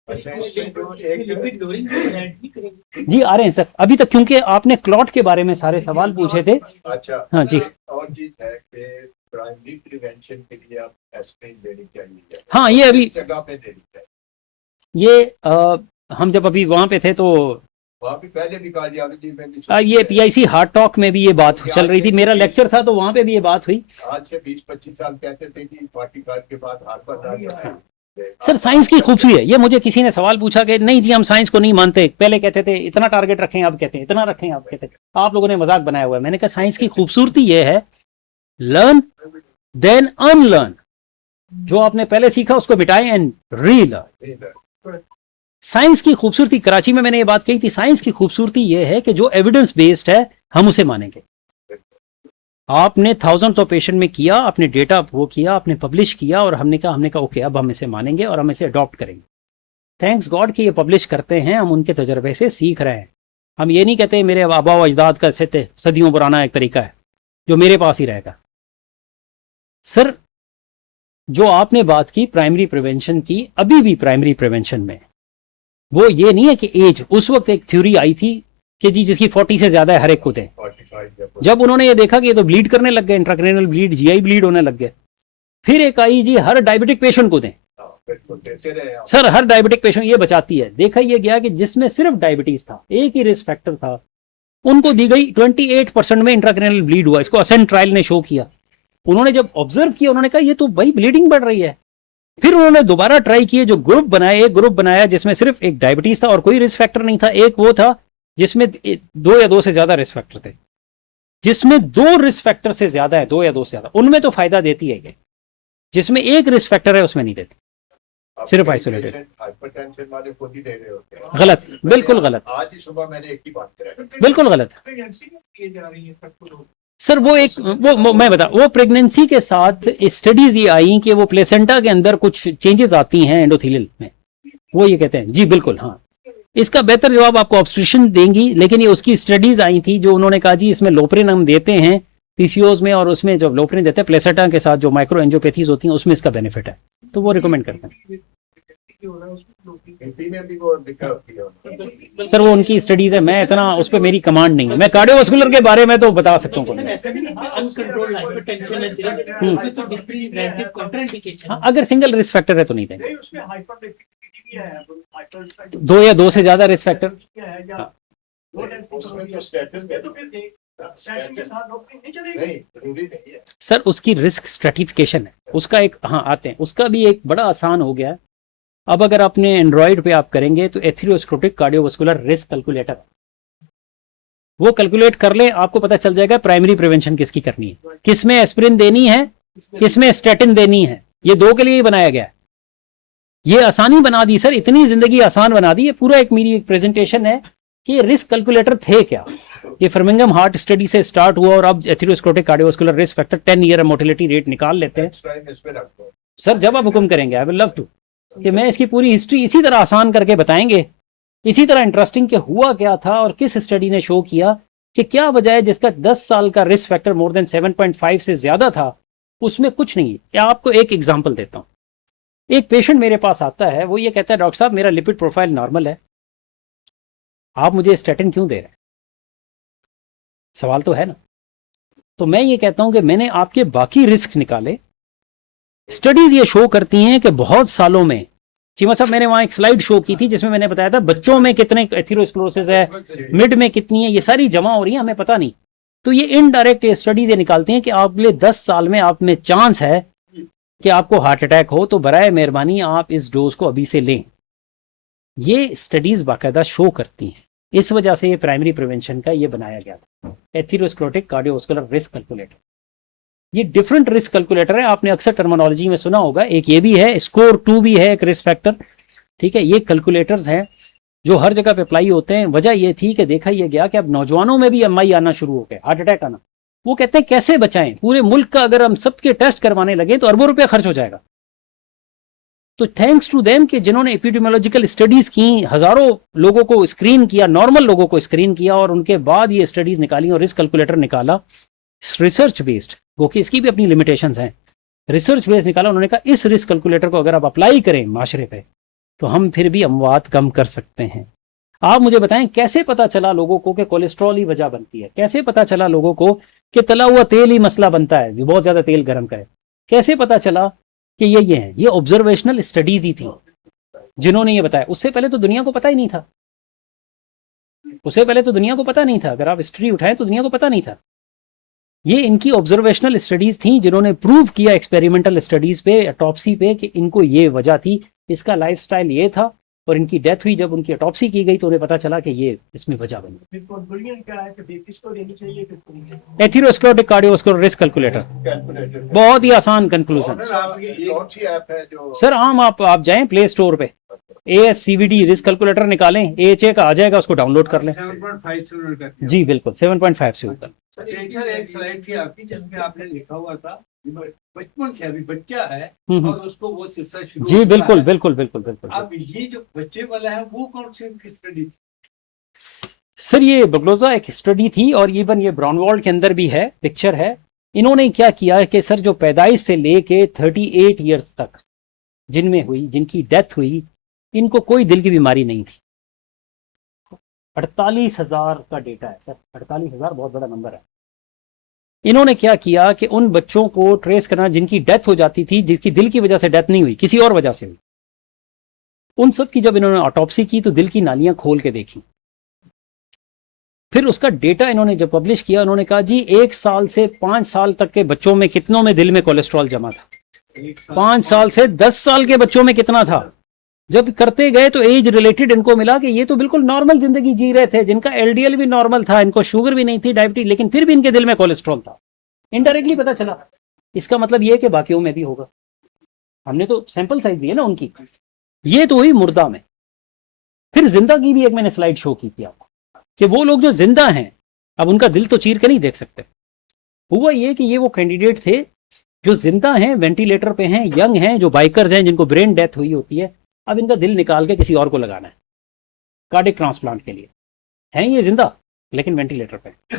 जी आ रहे हैं सर अभी तक, क्योंकि आपने क्लॉट के बारे में सारे सवाल पूछे थे। अच्छा, हाँ जी, और चीज है कि प्राइमरी प्रिवेंशन के लिए आप एस्पिरिन देनी चाहिए। हाँ ये अभी जगह पे देनी चाहिए। ये हम जब अभी वहां पे थे तो वहाँ भी पहले भी कहा दिया जी, ये पीआईसी हार्ट टॉक में भी ये बात चल रही थी, मेरा लेक्चर था तो वहां पे भी ये बात हुई। आज से 20-25 साल कहते थे कि 45 के बाद हार्ट पर सर साइंस की खूबसूरती है ये। मुझे किसी ने सवाल पूछा कि नहीं जी हम साइंस को नहीं मानते, पहले कहते थे इतना टारगेट रखें, अब कहते हैं इतना रखें, अब कहते हैं आप लोगों ने मजाक बनाया हुआ है। मैंने कहा साइंस की खूबसूरती ये है, लर्न देन अनलर्न, जो आपने पहले सीखा उसको मिटाएं एंड रीलर्न। साइंस की खूबसूरती, कराची में मैंने ये बात कही थी, साइंस की खूबसूरती ये है कि जो एविडेंस बेस्ड है हम उसे मानेंगे। आपने थाउजेंड्स ऑफ पेशेंट में किया, आपने डेटा वो किया, आपने पब्लिश किया, और हमने कहा ओके अब हम इसे मानेंगे और हम इसे अडॉप्ट करेंगे। थैंक्स गॉड कि ये पब्लिश करते हैं, हम उनके तजर्बे से सीख रहे हैं। हम ये नहीं कहते मेरे आबा व अजदाद का सदियों पुराना एक तरीका है जो मेरे पास ही रहेगा। सर जो आपने बात की प्राइमरी प्रिवेंशन की, अभी भी प्राइमरी प्रिवेंशन में वो ये नहीं है कि एज, उस वक्त एक थ्योरी आई थी कि जी जिसकी 40 से ज्यादा है हर एक को दें। 45 जब उन्होंने ये देखा कि ये तो ब्लीड करने लग गए, इंट्राक्रेनियल ब्लीड, जीआई ब्लीड होने लग गए, फिर एक आई जी हर डायबिटिक पेशेंट को दें। बिल्कुल देते रहे आप। सर हर डायबिटिक पेशेंट ये बचाती है। देखा ये गया कि जिसमें सिर्फ डायबिटीज था, एक ही रिस्क फैक्टर था, उनको दी गई 28% में इंट्राक्रेनियल ब्लीड हुआ। इसको असेंट ट्रायल ने शो किया। उन्होंने जब ऑब्जर्व किया उन्होंने कहा ये तो भाई ब्लीडिंग बढ़ रही है। फिर उन्होंने दोबारा ट्राई किए, जो ग्रुप बनाए, एक ग्रुप बनाया जिसमें सिर्फ एक डायबिटीज था और कोई रिस्क फैक्टर नहीं था, एक वो था जिसमें 2 या 2 से ज्यादा रिस्क फैक्टर थे। जिसमें 2 रिस्क फैक्टर से ज्यादा है, 2 या 2 से ज्यादा, उनमें तो फायदा देती है ये। जिसमें एक रिस्क फैक्टर है उसमें नहीं देती, सिर्फ आइसोलेटेड। हाइपरटेंशन वाले खुद ही दे रहे होते हैं। गलत, बिल्कुल गलत, आज ही सुबह मैंने एक ही बात करा। बिल्कुल गलत। सर वो एक वो मैं बता, वो प्रेगनेंसी के साथ स्टडीज ये आई कि वो प्लेसेंटा के अंदर कुछ चेंजेस आती हैं एंडोथेलियल में, वो ये कहते हैं। जी बिल्कुल, हाँ। इसका बेहतर जवाब आपको ऑब्स्ट्रिशन देंगी, लेकिन ये उसकी स्टडीज आई थी जो उन्होंने कहा जी इसमें लोप्रिन हम देते हैं पीसीओज में, और उसमें जब लोप्रिन देते हैं प्लेसेंटा के साथ जो माइक्रो एंजियोपैथीज होती हैं उसमें इसका बेनिफिट है, तो वो रिकमेंड करते हैं। एमपी में भी वो लिखा होती है। सर वो उनकी स्टडीज है, मैं इतना उस पर मेरी कमांड नहीं है। मैं कार्डियोवास्कुलर के बारे में तो बता सकता हूँ। हाँ, अगर सिंगल रिस्क फैक्टर है तो नहीं देंगे। 2 या 2 से ज्यादा रिस्क फैक्टर, उसमें तो स्टेटस में तो फिर नहीं जरूरी नहीं है सर उसकी रिस्क स्ट्रेटिफिकेशन है उसका एक, हाँ आते हैं, उसका भी एक बड़ा आसान हो गया है। अब अगर आपने एंड्रॉइड पे आप करेंगे तो एथेरोस्क्लेरोटिक कार्डियोवास्कुलर रिस्क कैलकुलेटर, वो कैलकुलेट कर ले, आपको पता चल जाएगा प्राइमरी प्रिवेंशन किसकी करनी है, किसमें एस्पिरिन देनी है, किसमें स्टेटिन देनी है। ये 2 के लिए ही बनाया गया है। ये आसानी बना दी सर, इतनी जिंदगी आसान बना दी। ये पूरा एक मेरी एक प्रेजेंटेशन है कि रिस्क कैलकुलेटर थे क्या। ये फर्मिंगम हार्ट स्टडी से स्टार्ट हुआ और अब atherosclerotic cardiovascular risk factor 10 year mortality rate निकाल लेते हैं। इस पे रख दो सर जब आप हुक्म करेंगे, आई विल लव टू, कि मैं इसकी पूरी हिस्ट्री इसी तरह आसान करके बताएंगे, इसी तरह इंटरेस्टिंग कि हुआ क्या था और किस स्टडी ने शो किया कि क्या वजह है जिसका 10 साल का रिस्क फैक्टर मोर देन 7.5 से ज्यादा था, उसमें कुछ नहीं है। आपको एक एग्जांपल देता हूं। एक पेशेंट मेरे पास आता है, वो ये कहता है डॉक्टर साहब मेरा लिपिड प्रोफाइल नॉर्मल है, आप मुझे स्टेटिन क्यों दे रहे हैं? सवाल तो है ना। तो मैं ये कहता हूं कि मैंने आपके बाकी रिस्क निकाले। स्टडीज ये शो करती हैं कि बहुत सालों में, चीमा साहब मैंने वहां एक स्लाइड शो की थी जिसमें मैंने बताया था बच्चों में कितने एथेरोस्क्लेरोसिस है, मिड में कितनी है, ये सारी जमा हो रही है, हमें पता नहीं। तो ये इनडायरेक्ट स्टडीज ये निकालती हैं कि अगले 10 साल में आप में चांस है कि आपको हार्ट अटैक हो, तो बराए मेहरबानी आप इस डोज को अभी से लें। ये स्टडीज बाकायदा शो करती हैं। इस वजह से ये प्राइमरी प्रिवेंशन का ये बनाया गया था, एथेरोस्क्लेरोटिक कार्डियोवास्कुलर रिस्क कैलकुलेटर। ये डिफरेंट रिस्क कैलकुलेटर है, आपने अक्सर टर्मिनोलॉजी में सुना होगा। एक ये भी है, स्कोर 2 भी है, एक रिस्क फैक्टर, ठीक है। ये कैलकुलेटर्स हैं जो हर जगह पे अप्लाई होते हैं। वजह ये थी कि देखा ये गया कि अब नौजवानों में भी एमआई आना शुरू हो गया, हार्ट अटैक आना। वो कहते हैं कैसे बचाएं, पूरे मुल्क का अगर हम सबके टेस्ट करवाने लगे तो अरबों रुपया खर्च हो जाएगा। तो थैंक्स टू देम कि जिन्होंने एपिडेमियोलॉजिकल स्टडीज की, हजारों लोगों को स्क्रीन किया, नॉर्मल लोगों को स्क्रीन किया, और उनके बाद ये स्टडीज निकाली और रिस्क कैलकुलेटर निकाला रिसर्च बेस्ड, वो कि इसकी भी अपनी लिमिटेशंस हैं। रिसर्च बेस्ड निकाला, उन्होंने कहा इस रिस्क कैलकुलेटर को अगर आप अप्लाई करें माशरे पे तो हम फिर भी अमवात कम कर सकते हैं। आप मुझे बताएं कैसे पता चला लोगों को कि कोलेस्ट्रॉल ही वजह बनती है? कैसे पता चला लोगों को कि तला हुआ तेल ही मसला बनता है, जो बहुत ज्यादा तेल गर्म करे? कैसे पता चला कि ये है? ये ऑब्जर्वेशनल स्टडीज ही थी जिन्होंने ये बताया। उससे पहले तो दुनिया को पता ही नहीं था, उससे पहले तो दुनिया को पता नहीं था। अगर आप हिस्ट्री उठाएं तो दुनिया को पता नहीं था। ये इनकी ऑब्जर्वेशनल स्टडीज थी जिन्होंने प्रूव किया एक्सपेरिमेंटल स्टडीज पे, ऑटोप्सी पे, कि इनको ये वजह थी, इसका लाइफस्टाइल ये था, और इनकी डेथ हुई। जब उनकी ऑटोप्सी की गई तो उन्हें पता चला कि ये इसमें वजह बनी। एथेरोस्क्लेरोटिक कार्डियोवास्कुलर रिस्क कैलकुलेटर, बहुत ही आसान कंक्लूजन। कौन सी ऐप है जो सर आम आप जाएं प्ले स्टोर पे, ASCVD रिस्क कैलकुलेटर निकालें, AHA का आ जाएगा, उसको डाउनलोड कर लें। 7.5 से डाउनलोड करते हैं। जी बिल्कुल, 7.5 से ऊपर। एक स्लाइड थी आपकी जिसमें आपने लिखा हुआ था बचपन से अभी बच्चा है हम्म। और उसको वो सिलसिला शुरू हो जी चुका बिल्कुल है। बिल्कुल बिल्कुल बिल्कुल। अब ये जो बच्चे वाला है वो कौन सी स्टडी? सर ये बगलोजा एक स्टडी थी और इवन ये ब्राउनवॉल्ड के अंदर भी है, पिक्चर है। इन्होंने क्या किया है कि सर जो पैदाइश से लेके 38 ईयर्स तक जिनमें हुई, जिनकी डेथ हुई, इनको कोई दिल की बीमारी नहीं थी। 48,000 का डेटा है सर, 48,000 बहुत बड़ा नंबर है। इन्होंने क्या किया कि उन बच्चों को ट्रेस करना जिनकी डेथ हो जाती थी, जिसकी दिल की वजह से डेथ नहीं हुई, किसी और वजह से हुई, उन सब की जब इन्होंने ऑटोप्सी की तो दिल की नालियां खोल के देखी। फिर उसका डेटा इन्होंने जब पब्लिश किया, उन्होंने कहा जी 1 साल से 5 साल तक के बच्चों में कितनों में दिल में कोलेस्ट्रॉल जमा था, 5 साल से 10 साल के बच्चों में कितना था। जब करते गए तो एज रिलेटेड इनको मिला कि ये तो बिल्कुल नॉर्मल जिंदगी जी रहे थे, जिनका एलडीएल भी नॉर्मल था, इनको शुगर भी नहीं थी, डायबिटीज, लेकिन फिर भी इनके दिल में कोलेस्ट्रॉल था। इनडायरेक्टली पता चला। इसका मतलब ये कि बाकियों में भी होगा। हमने तो सैंपल साइज दी है ना उनकी। ये तो हुई मुर्दा में। फिर जिंदा की भी एक मैंने स्लाइड शो की थी आपको कि वो लोग जो जिंदा हैं, अब उनका दिल तो चीर के नहीं देख सकते। हुआ ये कि ये वो कैंडिडेट थे जो जिंदा हैं, वेंटिलेटर पे हैं, यंग हैं, जो बाइकर्स हैं, जिनको ब्रेन डेथ हुई होती है। अब इनका दिल निकाल के किसी और को लगाना है कार्डिक ट्रांसप्लांट के लिए। हैं ये जिंदा लेकिन वेंटिलेटर पे।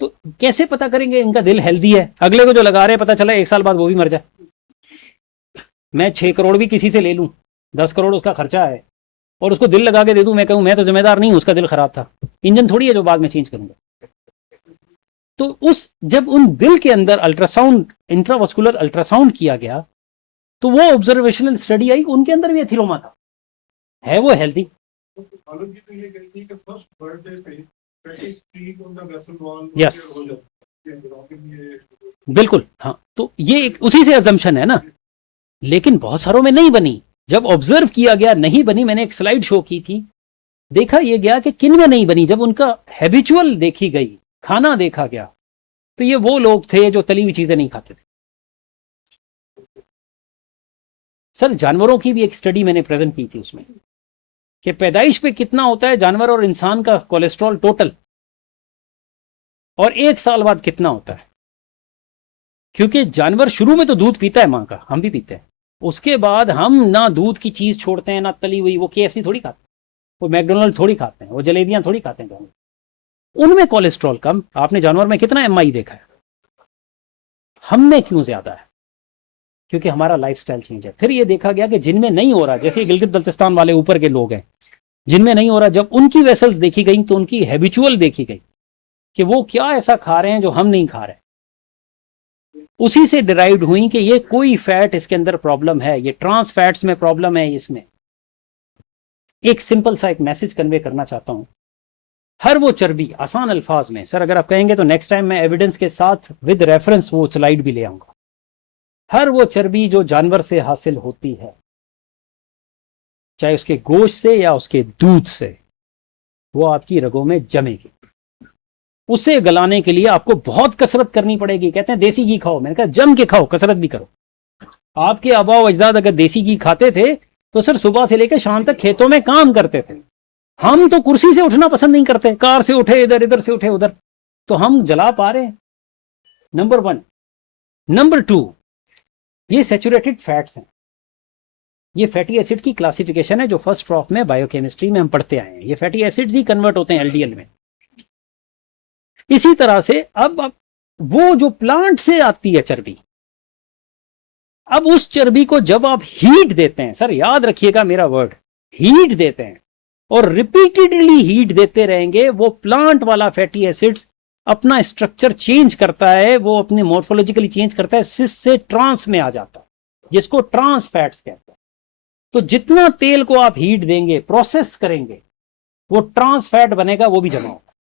तो कैसे पता करेंगे इनका दिल हेल्दी है? अगले को जो लगा रहे हैं पता चला 1 साल बाद वो भी मर जाए। मैं 6 करोड़ भी किसी से ले लूं, 10 करोड़ उसका खर्चा है, और उसको दिल लगा के दे दूं, मैं कहूं मैं तो जिम्मेदार नहीं हूं, उसका दिल खराब था, इंजन थोड़ी है जो बाद में चेंज करूंगा। तो उस जब उन दिल के अंदर अल्ट्रासाउंड, इंट्रावास्कुलर अल्ट्रासाउंड किया गया तो वो ऑब्जर्वेशनल स्टडी आई, उनके अंदर भी एथिलोमा था, है वो हेल्दी। आलोक जी तो ये कहती है कि फर्स्ट बर्थडे पे fatty streak on the vessel wall Yes. हो जाती है। बिल्कुल हाँ, तो ये एक उसी से अजम्पशन है ना, लेकिन बहुत सारों में नहीं बनी। जब ऑब्जर्व किया गया नहीं बनी, मैंने एक स्लाइड शो की थी, देखा ये गया कि किन में नहीं बनी। जब उनका हैबिचुअल देखी गई, खाना देखा गया, तो ये वो लोग थे जो तली हुई चीजें नहीं खाते थे। सर जानवरों की भी एक स्टडी मैंने प्रेजेंट की थी उसमें कि पैदाइश पे कितना होता है जानवर और इंसान का कोलेस्ट्रॉल टोटल, और 1 साल बाद कितना होता है। क्योंकि जानवर शुरू में तो दूध पीता है मां का, हम भी पीते हैं, उसके बाद हम ना दूध की चीज छोड़ते हैं, ना तली हुई। वो KFC थोड़ी खाते हैं, वो मैकडोनल्ड थोड़ी खाते हैं, वो जलेबियां थोड़ी खाते हैं जानवर। उनमें कोलेस्ट्रॉल कम। आपने जानवर में कितना MI देखा है, हम में क्यों ज्यादा है? क्योंकि हमारा लाइफस्टाइल चेंज है। फिर ये देखा गया कि जिनमें नहीं हो रहा, जैसे गिलगित बल्तिस्तान वाले ऊपर के लोग हैं, जिनमें नहीं हो रहा, जब उनकी वेसल्स देखी गई तो उनकी हैबिचुअल देखी गई कि वो क्या ऐसा खा रहे हैं जो हम नहीं खा रहे। उसी से डिराइव्ड हुई कि ये कोई फैट इसके अंदर प्रॉब्लम है, ये ट्रांस फैट्स में प्रॉब्लम है। इसमें एक सिंपल सा एक मैसेज कन्वे करना चाहता हूं। हर वो चर्बी, आसान अल्फाज में सर अगर आप कहेंगे तो नेक्स्ट टाइम मैं एविडेंस के साथ विद रेफरेंस वो स्लाइड भी ले आऊंगा। हर वो चर्बी जो जानवर से हासिल होती है, चाहे उसके गोश्त से या उसके दूध से, वो आपकी रगों में जमेगी। उसे गलाने के लिए आपको बहुत कसरत करनी पड़ेगी। कहते हैं देसी घी खाओ, मैंने कहा जम के खाओ, कसरत भी करो। आपके आबा अजदाद अगर देसी घी खाते थे तो सर सुबह से लेकर शाम तक खेतों में काम करते थे। हम तो कुर्सी से उठना पसंद नहीं करते, कार से उठे इधर, इधर से उठे उधर, तो हम जला पा रहे हैं। नंबर 1। नंबर 2, ये सैचुरेटेड फैट्स हैं। ये फैटी एसिड की क्लासिफिकेशन है जो फर्स्ट प्रॉफ में बायोकेमिस्ट्री में हम पढ़ते आए हैं। ये फैटी एसिड्स ही कन्वर्ट होते हैं एलडीएल में। इसी तरह से अब वो जो प्लांट से आती है चर्बी, अब उस चर्बी को जब आप हीट देते हैं, सर याद रखिएगा मेरा वर्ड, हीट देते हैं, और रिपीटेडली हीट देते रहेंगे, वो प्लांट वाला फैटी एसिड्स अपना स्ट्रक्चर चेंज करता है, वो अपने मॉर्फोलॉजिकली चेंज करता है, सिस से ट्रांस में आ जाता है, जिसको ट्रांस फैट्स कहते हैं। तो जितना तेल को आप हीट देंगे, प्रोसेस करेंगे, वो ट्रांस फैट बनेगा, वो भी जमा होगा।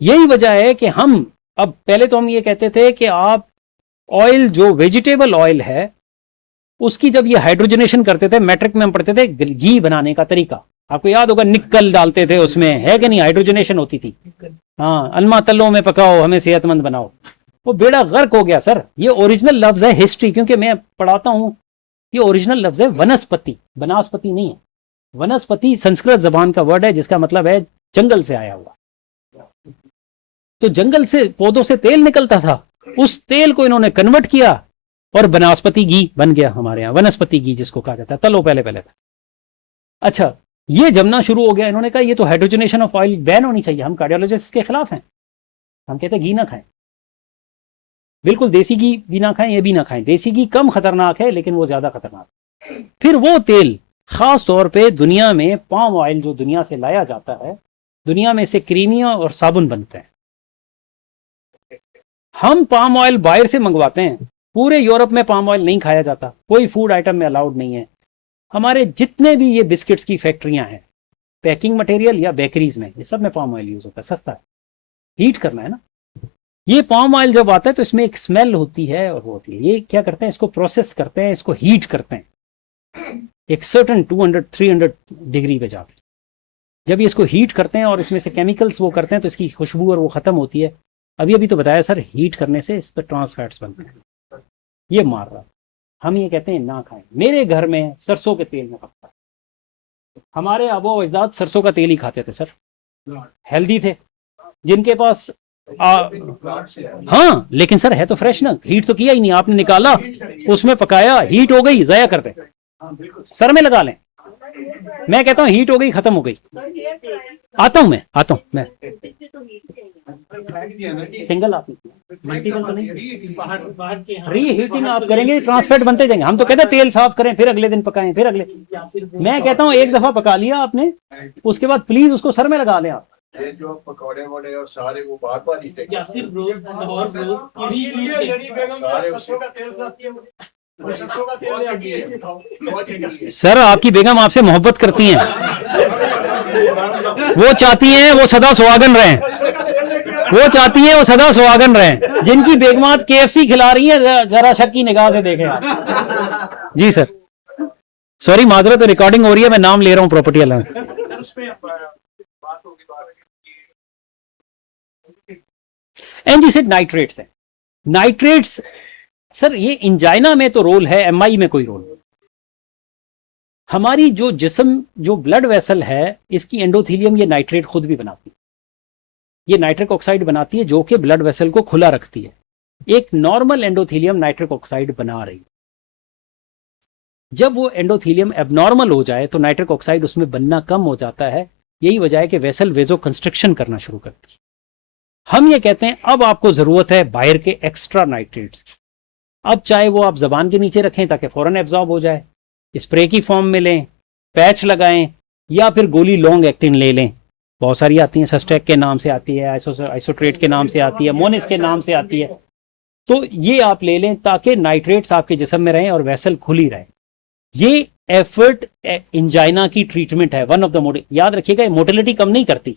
यही वजह है कि हम अब, पहले तो हम ये कहते थे कि आप ऑयल जो वेजिटेबल ऑयल है उसकी जब ये हाइड्रोजनेशन करते थे, मैट्रिक में हम पढ़ते थे घी बनाने का तरीका, आपको याद होगा, निकल डालते थे उसमें, है कि नहीं, हाइड्रोजनेशन होती थी। हाँ, अनमा तल्लों में पकाओ हमें सेहतमंद बनाओ। वो बेड़ा गर्क हो गया सर। ये ओरिजिनल लफ्ज है हिस्ट्री, क्योंकि मैं पढ़ाता हूं, ये ओरिजिनल लफ्ज है वनस्पति, बनास्पति नहीं है। वनस्पति संस्कृत जबान का वर्ड है जिसका मतलब है जंगल से आया हुआ। तो जंगल से, पौधों से तेल निकलता था, उस तेल को इन्होंने कन्वर्ट किया और वनस्पति घी बन गया हमारे यहाँ, वनस्पति घी जिसको कहा जाता है, तलो पहले पहले था। अच्छा, ये जमना शुरू हो गया, इन्होंने कहा ये तो हाइड्रोजनेशन ऑफ ऑयल बैन होनी चाहिए। हम कार्डियोलॉजिस्ट के खिलाफ हैं, हम कहते हैं घी ना खाएं, बिल्कुल देसी घी भी ना खाएं, ये भी ना खाएं। देसी घी कम खतरनाक है लेकिन वो ज्यादा खतरनाक है। फिर वो तेल खास तौर पे दुनिया में पाम ऑयल जो दुनिया से लाया जाता है, दुनिया में से क्रीमियां और साबुन बनते हैं। हम पाम ऑयल बाहर से मंगवाते हैं, पूरे यूरोप में पाम ऑयल नहीं खाया जाता, कोई फूड आइटम में अलाउड नहीं है। हमारे जितने भी ये बिस्किट्स की फैक्ट्रियां हैं, पैकिंग मटेरियल या बेकरीज में, ये सब में पाम ऑयल यूज होता है, सस्ता है, हीट करना है ना। ये पाम ऑयल जब आता है तो इसमें एक स्मेल होती है और वो होती है। ये क्या करते हैं, इसको प्रोसेस करते हैं, इसको हीट करते हैं एक सर्टन 200-300 डिग्री पे जाकर। जब ये इसको हीट करते हैं और इसमें से केमिकल्स वो करते हैं तो इसकी खुशबू और वो खत्म होती है। अभी अभी तो बताया सर, हीट करने से इस पर ट्रांस फैट्स बनते हैं, ये मार रहा। हम ये कहते हैं ना खाएं। मेरे घर में सरसों के तेल में पकता है, हमारे आबो अजदाद सरसों का तेल ही खाते थे सर, हेल्दी थे। जिनके पास हाँ, लेकिन सर है तो फ्रेश ना, हीट तो किया ही नहीं, आपने निकाला उसमें पकाया, हीट हो गई, जया कर दे, सर में लगा लें। मैं कहता हूँ हीट हो गई, खत्म हो गई। आता हूँ मैं सिंगल आप मल्टीपल तो नहीं, बाहर के री हीटिंग आप करेंगे, ट्रांसफैट बनते जाएंगे। हम तो कहते हैं तेल साफ करें, फिर अगले दिन पकाएं, फिर अगले। मैं कहता हूँ एक दफा पका लिया आपने, उसके बाद प्लीज उसको सर में लगा लें आप। ये जो पकौड़े वोड़े और सारे वो बार बार ही या सिर्फ रोज लाहौर रोज इसीलिए गरीब बेगम सारे सरसों का तेल बनाती है मुझे। और सरसों का तेल आती है। सर आपकी बेगम आपसे मोहब्बत करती हैं, वो चाहती हैं वो सदा सुहागन रहें, वो चाहती हैं वो सदा सुहागन रहें। जिनकी बेगमात KFC खिला रही है, जरा शक की निगाह से देखें आप। जी सर, सॉरी माजरत, रिकॉर्डिंग हो रही है, मैं नाम ले रहा हूँ प्रॉपर्टी वाला। एनजीसेड नाइट्रेट्स है। नाइट्रेट्स सर ये इंजाइना में तो रोल है, MI में कोई रोल नहीं। हमारी जो जिस्म, जो ब्लड वेसल है, इसकी एंडोथीलियम ये नाइट्रेट खुद भी बनाती है, ये नाइट्रिक ऑक्साइड बनाती है जो कि ब्लड वेसल को खुला रखती है। एक नॉर्मल एंडोथीलियम नाइट्रिक ऑक्साइड बना रही है। जब वो एंडोथीलियम एबनॉर्मल हो जाए तो नाइट्रिक ऑक्साइड उसमें बनना कम हो जाता है। यही वजह है कि वेसल वेजो कंस्ट्रक्शन करना शुरू करती है। हम ये कहते हैं अब आपको जरूरत है बाहर के एक्स्ट्रा नाइट्रेट्स की। अब चाहे वो आप जबान के नीचे रखें ताकि फौरन एब्जॉर्ब हो जाए, स्प्रे की फॉर्म में लें, पैच लगाएं, या फिर गोली लॉन्ग एक्टिन ले लें। बहुत सारी आती हैं, सस्टेक के नाम से आती है, आइसोट्रेट के नाम से आती है, मोनिस के नाम से आती है। तो ये आप ले लें ताकि नाइट्रेट्स आपके जिस्म में रहें और वेसल खुली रहे। ये एफर्ट इंजाइना की ट्रीटमेंट है, वन ऑफ द याद रखिएगा, मोटिलिटी कम नहीं करती,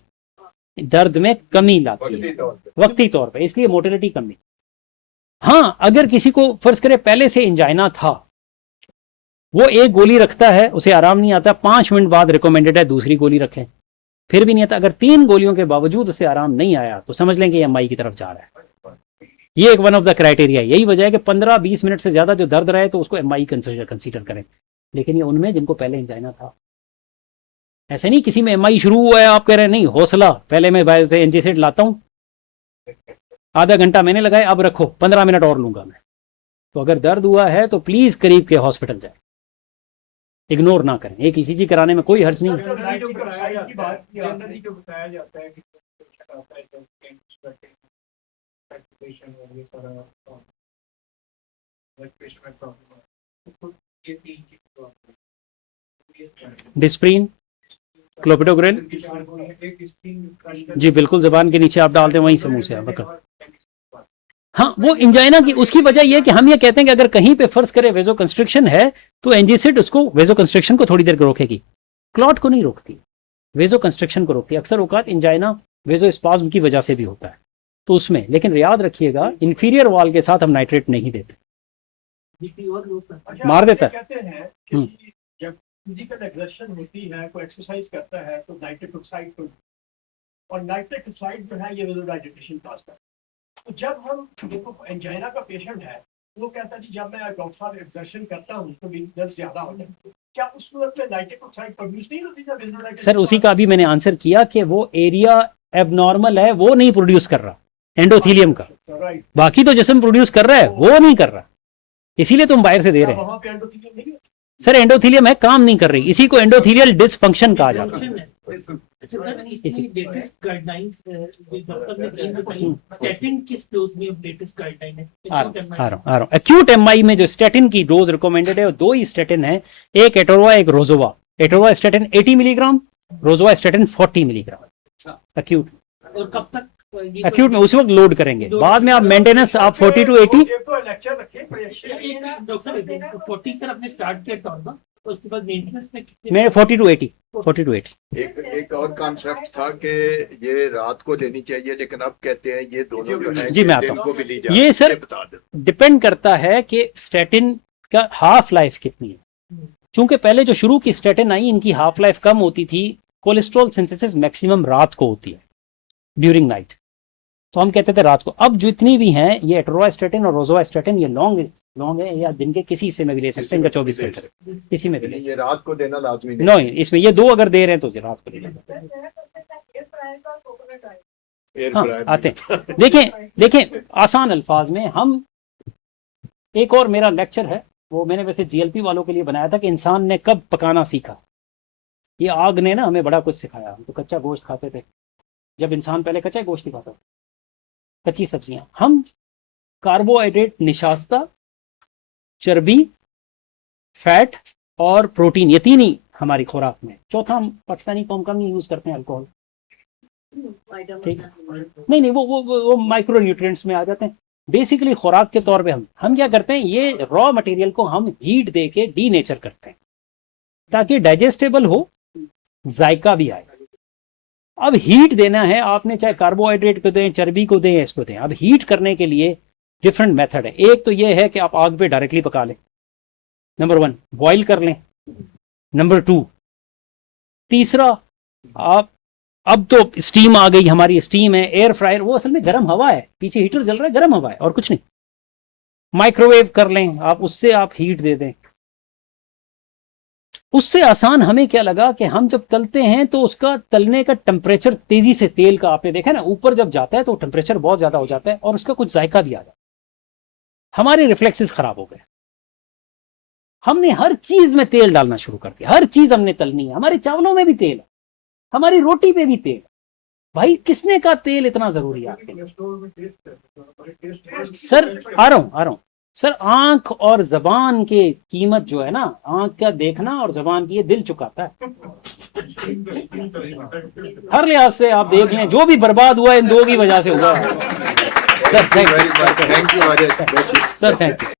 दर्द में कमी लाती है वक्ती तौर पे, इसलिए मोटिलिटी कम नहीं। हाँ, अगर किसी को फर्ज करे पहले से इंजाइना था, वो एक गोली रखता है, उसे आराम नहीं आता, 5 मिनट बाद रिकमेंडेड है दूसरी गोली रखें, फिर भी नहीं आता। अगर 3 गोलियों के बावजूद उसे आराम नहीं आया तो समझ लें कि MI की तरफ जा रहा है। ये एक वन ऑफ द क्राइटेरिया है। यही वजह है कि 15-20 मिनट से ज्यादा जो दर्द रहे तो उसको MI कंसीडर करें। लेकिन ये उनमें जिनको पहले इंजाइना था। ऐसे नहीं किसी में MI शुरू हुआ है आप कह रहे हैं नहीं, हौसला, पहले मैं एनजीसेड लाता हूं, आधा घंटा मैंने लगाया, अब रखो 15 मिनट और लूंगा मैं। तो अगर दर्द हुआ है तो प्लीज करीब के हॉस्पिटल जाए, इग्नोर ना करें। एक ECG कराने में कोई हर्ज नहीं है। बताया जाता है कि डिस्प्रीन, क्लोपिडोग्रेल, जी बिल्कुल, जबान के नीचे आप डालते हैं, वहीं से मुंह से आप। हाँ, वो इंजाइना की उसकी वजह यह है कि हम ये कहते हैं कि अगर कहीं पे फर्ज करे वेजो कंस्ट्रिक्शन है तो एनजीसेड उसको वेजो कंस्ट्रिक्शन को थोड़ी देर रोकेगी, क्लॉट को नहीं रोकती, वेजो कंस्ट्रिक्शन को रोकती है। अक्सर औकात इंजाइना वेजो स्पाज्म की वजह से भी होता है तो उसमें, लेकिन याद रखिएगा इंफीरियर वॉल के साथ हम नाइट्रेट नहीं देते, मार देता है। कहते हैं कि जब फिजिकल एग्जर्शन होती है, कोई एक्सरसाइज करता है तो नाइट्रिक ऑक्साइड तो, और नाइट्रिक ऑक्साइड जो है ये वेजोडाइलेटेशन पास करता है। तो जब हम देखो एंजाइना का पेशेंट है, वो कहता है कि जब मैं डॉक्टर साहब एक्सर्शन करता हूँ तो मेरी दर्द ज्यादा हो जाती है, क्या उस वक्त में नाइट्रिक ऑक्साइड प्रोड्यूस नहीं होती जब वेजोडाइलेटेशन? सर उसी का अभी मैंने आंसर किया कि वो एरिया एबनॉर्मल है, वो नहीं प्रोड्यूस कर रहा एंडोथीलियम का, बाकी तो जिस्म प्रोड्यूस कर रहा है, वो नहीं कर रहा। इसीलिए तुम बाहर से दे रहे हैं। वहाँ पे एंडोथेलियम नहीं है। सर एंडोथेलियम है, काम नहीं कर रही, इसी को एंडोथेलियल डिसफंक्शन कहा जाता है। अच्छा सर, इसमें लेटेस्ट गाइडलाइंस डॉक्टर ने चेंज बताई, स्टैटिन किस डोज में लेटेस्ट गाइडलाइन है? आ रहा हूँ। एक्यूट एमआई में जो स्टैटिन की डोज रिकमेंडेड है वो 2 ही स्टैटिन है, एक एटोरवा एक rosuva. Atorva statin 80 milligram, rosuva statin 40 milligram acute. और कब तक एक्यूट में उसी वक्त लोड करेंगे, बाद में आप मेंटेनेंस आप 40 to 80। एक तो लेक्चर रखे डॉक्टर साहब 40 सर आपने स्टार्ट किया था ना, उसके बाद मेंटेनेंस में कितने? मैं 40 to 80, 40 to 80। एक और कॉन्सेप्ट था कि ये रात को लेनी चाहिए, लेकिन अब कहते हैं ये दोनों जो है जी, मैं आता दिन हूँ। को भी ली जाती ये है। सर बता दो। डिपेंड करता है कि स्टैटिन का हाफ लाइफ कितनी है। चूंकि पहले जो शुरू की स्टैटिन आई, इनकी हाफ लाइफ कम होती थी, कोलेस्ट्रॉल सिंथेसिस मैक्सिमम रात को होती है, ड्यूरिंग नाइट, तो हम कहते थे रात को। अब जितनी भी हैं ये एटोरोस्टैटिन और रोजोस्टैटिन, ये लॉन्ग है, या दिन के किसी से में भी ले सकते हैं, इनका 24 घंटे किसी में भी ले सकते ये रात को देना लाजमी हैं। नो, इसमें ये 2 अगर दे रहे हैं तो रात को ले लेंगे। एयर हाँ, फ्रायर आते हैं। देखें आसान अल्फाज में, हम एक और मेरा लेक्चर है, वो मैंने वैसे जीएलपी वालों के लिए बनाया था कि इंसान ने कब पकाना सीखा। ये आग ने ना हमें बड़ा कुछ सिखाया। हम तो कच्चा गोश्त खाते थे, जब इंसान पहले कच्चा गोश्त ही खाता था, कच्ची सब्जियां। हम कार्बोहाइड्रेट, निशास्ता, चर्बी, फैट और प्रोटीन, ये 3 ही हमारी खुराक में। चौथा हम पाकिस्तानी कौम कम नहीं यूज करते हैं, अल्कोहल। ठीक, नहीं वो माइक्रो न्यूट्रिएंट्स में आ जाते हैं। बेसिकली खुराक के तौर पे हम क्या करते हैं, ये रॉ मटेरियल को हम हीट दे के डी नेचर करते हैं ताकि डाइजेस्टेबल हो, जायका भी आए। अब हीट देना है आपने, चाहे कार्बोहाइड्रेट को दें, चर्बी को दें, इसको दें। अब हीट करने के लिए डिफरेंट मेथड है। एक तो ये है कि आप आग पे डायरेक्टली पका लें, नंबर 1 बॉईल कर लें, नंबर 2 तीसरा आप, अब तो स्टीम आ गई, हमारी स्टीम है, एयर फ्रायर, वो असल में गर्म हवा है, पीछे हीटर जल रहा है, गर्म हवा है और कुछ नहीं। माइक्रोवेव कर लें आप, उससे आप हीट दे दें। उससे आसान हमें क्या लगा कि हम जब तलते हैं तो उसका तलने का टेम्परेचर तेजी से, तेल का आपने देखा ना ऊपर जब जाता है तो टेम्परेचर बहुत ज्यादा हो जाता है और उसका कुछ जायका भी आ जाता है। हमारे रिफ्लेक्सेस खराब हो गए, हमने हर चीज में तेल डालना शुरू कर दिया, हर चीज हमने तलनी है। हमारे चावलों में भी तेल है, हमारी रोटी पे भी तेल। भाई किसने का तेल इतना जरूरी है आपके लिए? सर आ रहा हूं सर, आंख और जबान के कीमत जो है ना, आंख का देखना और जबान की, ये दिल चुकाता है। हर लिहाज से आप देख लें, जो भी बर्बाद हुआ इन 2 की वजह से हुआ है। Sir thank you. Thank you. Sir thank you.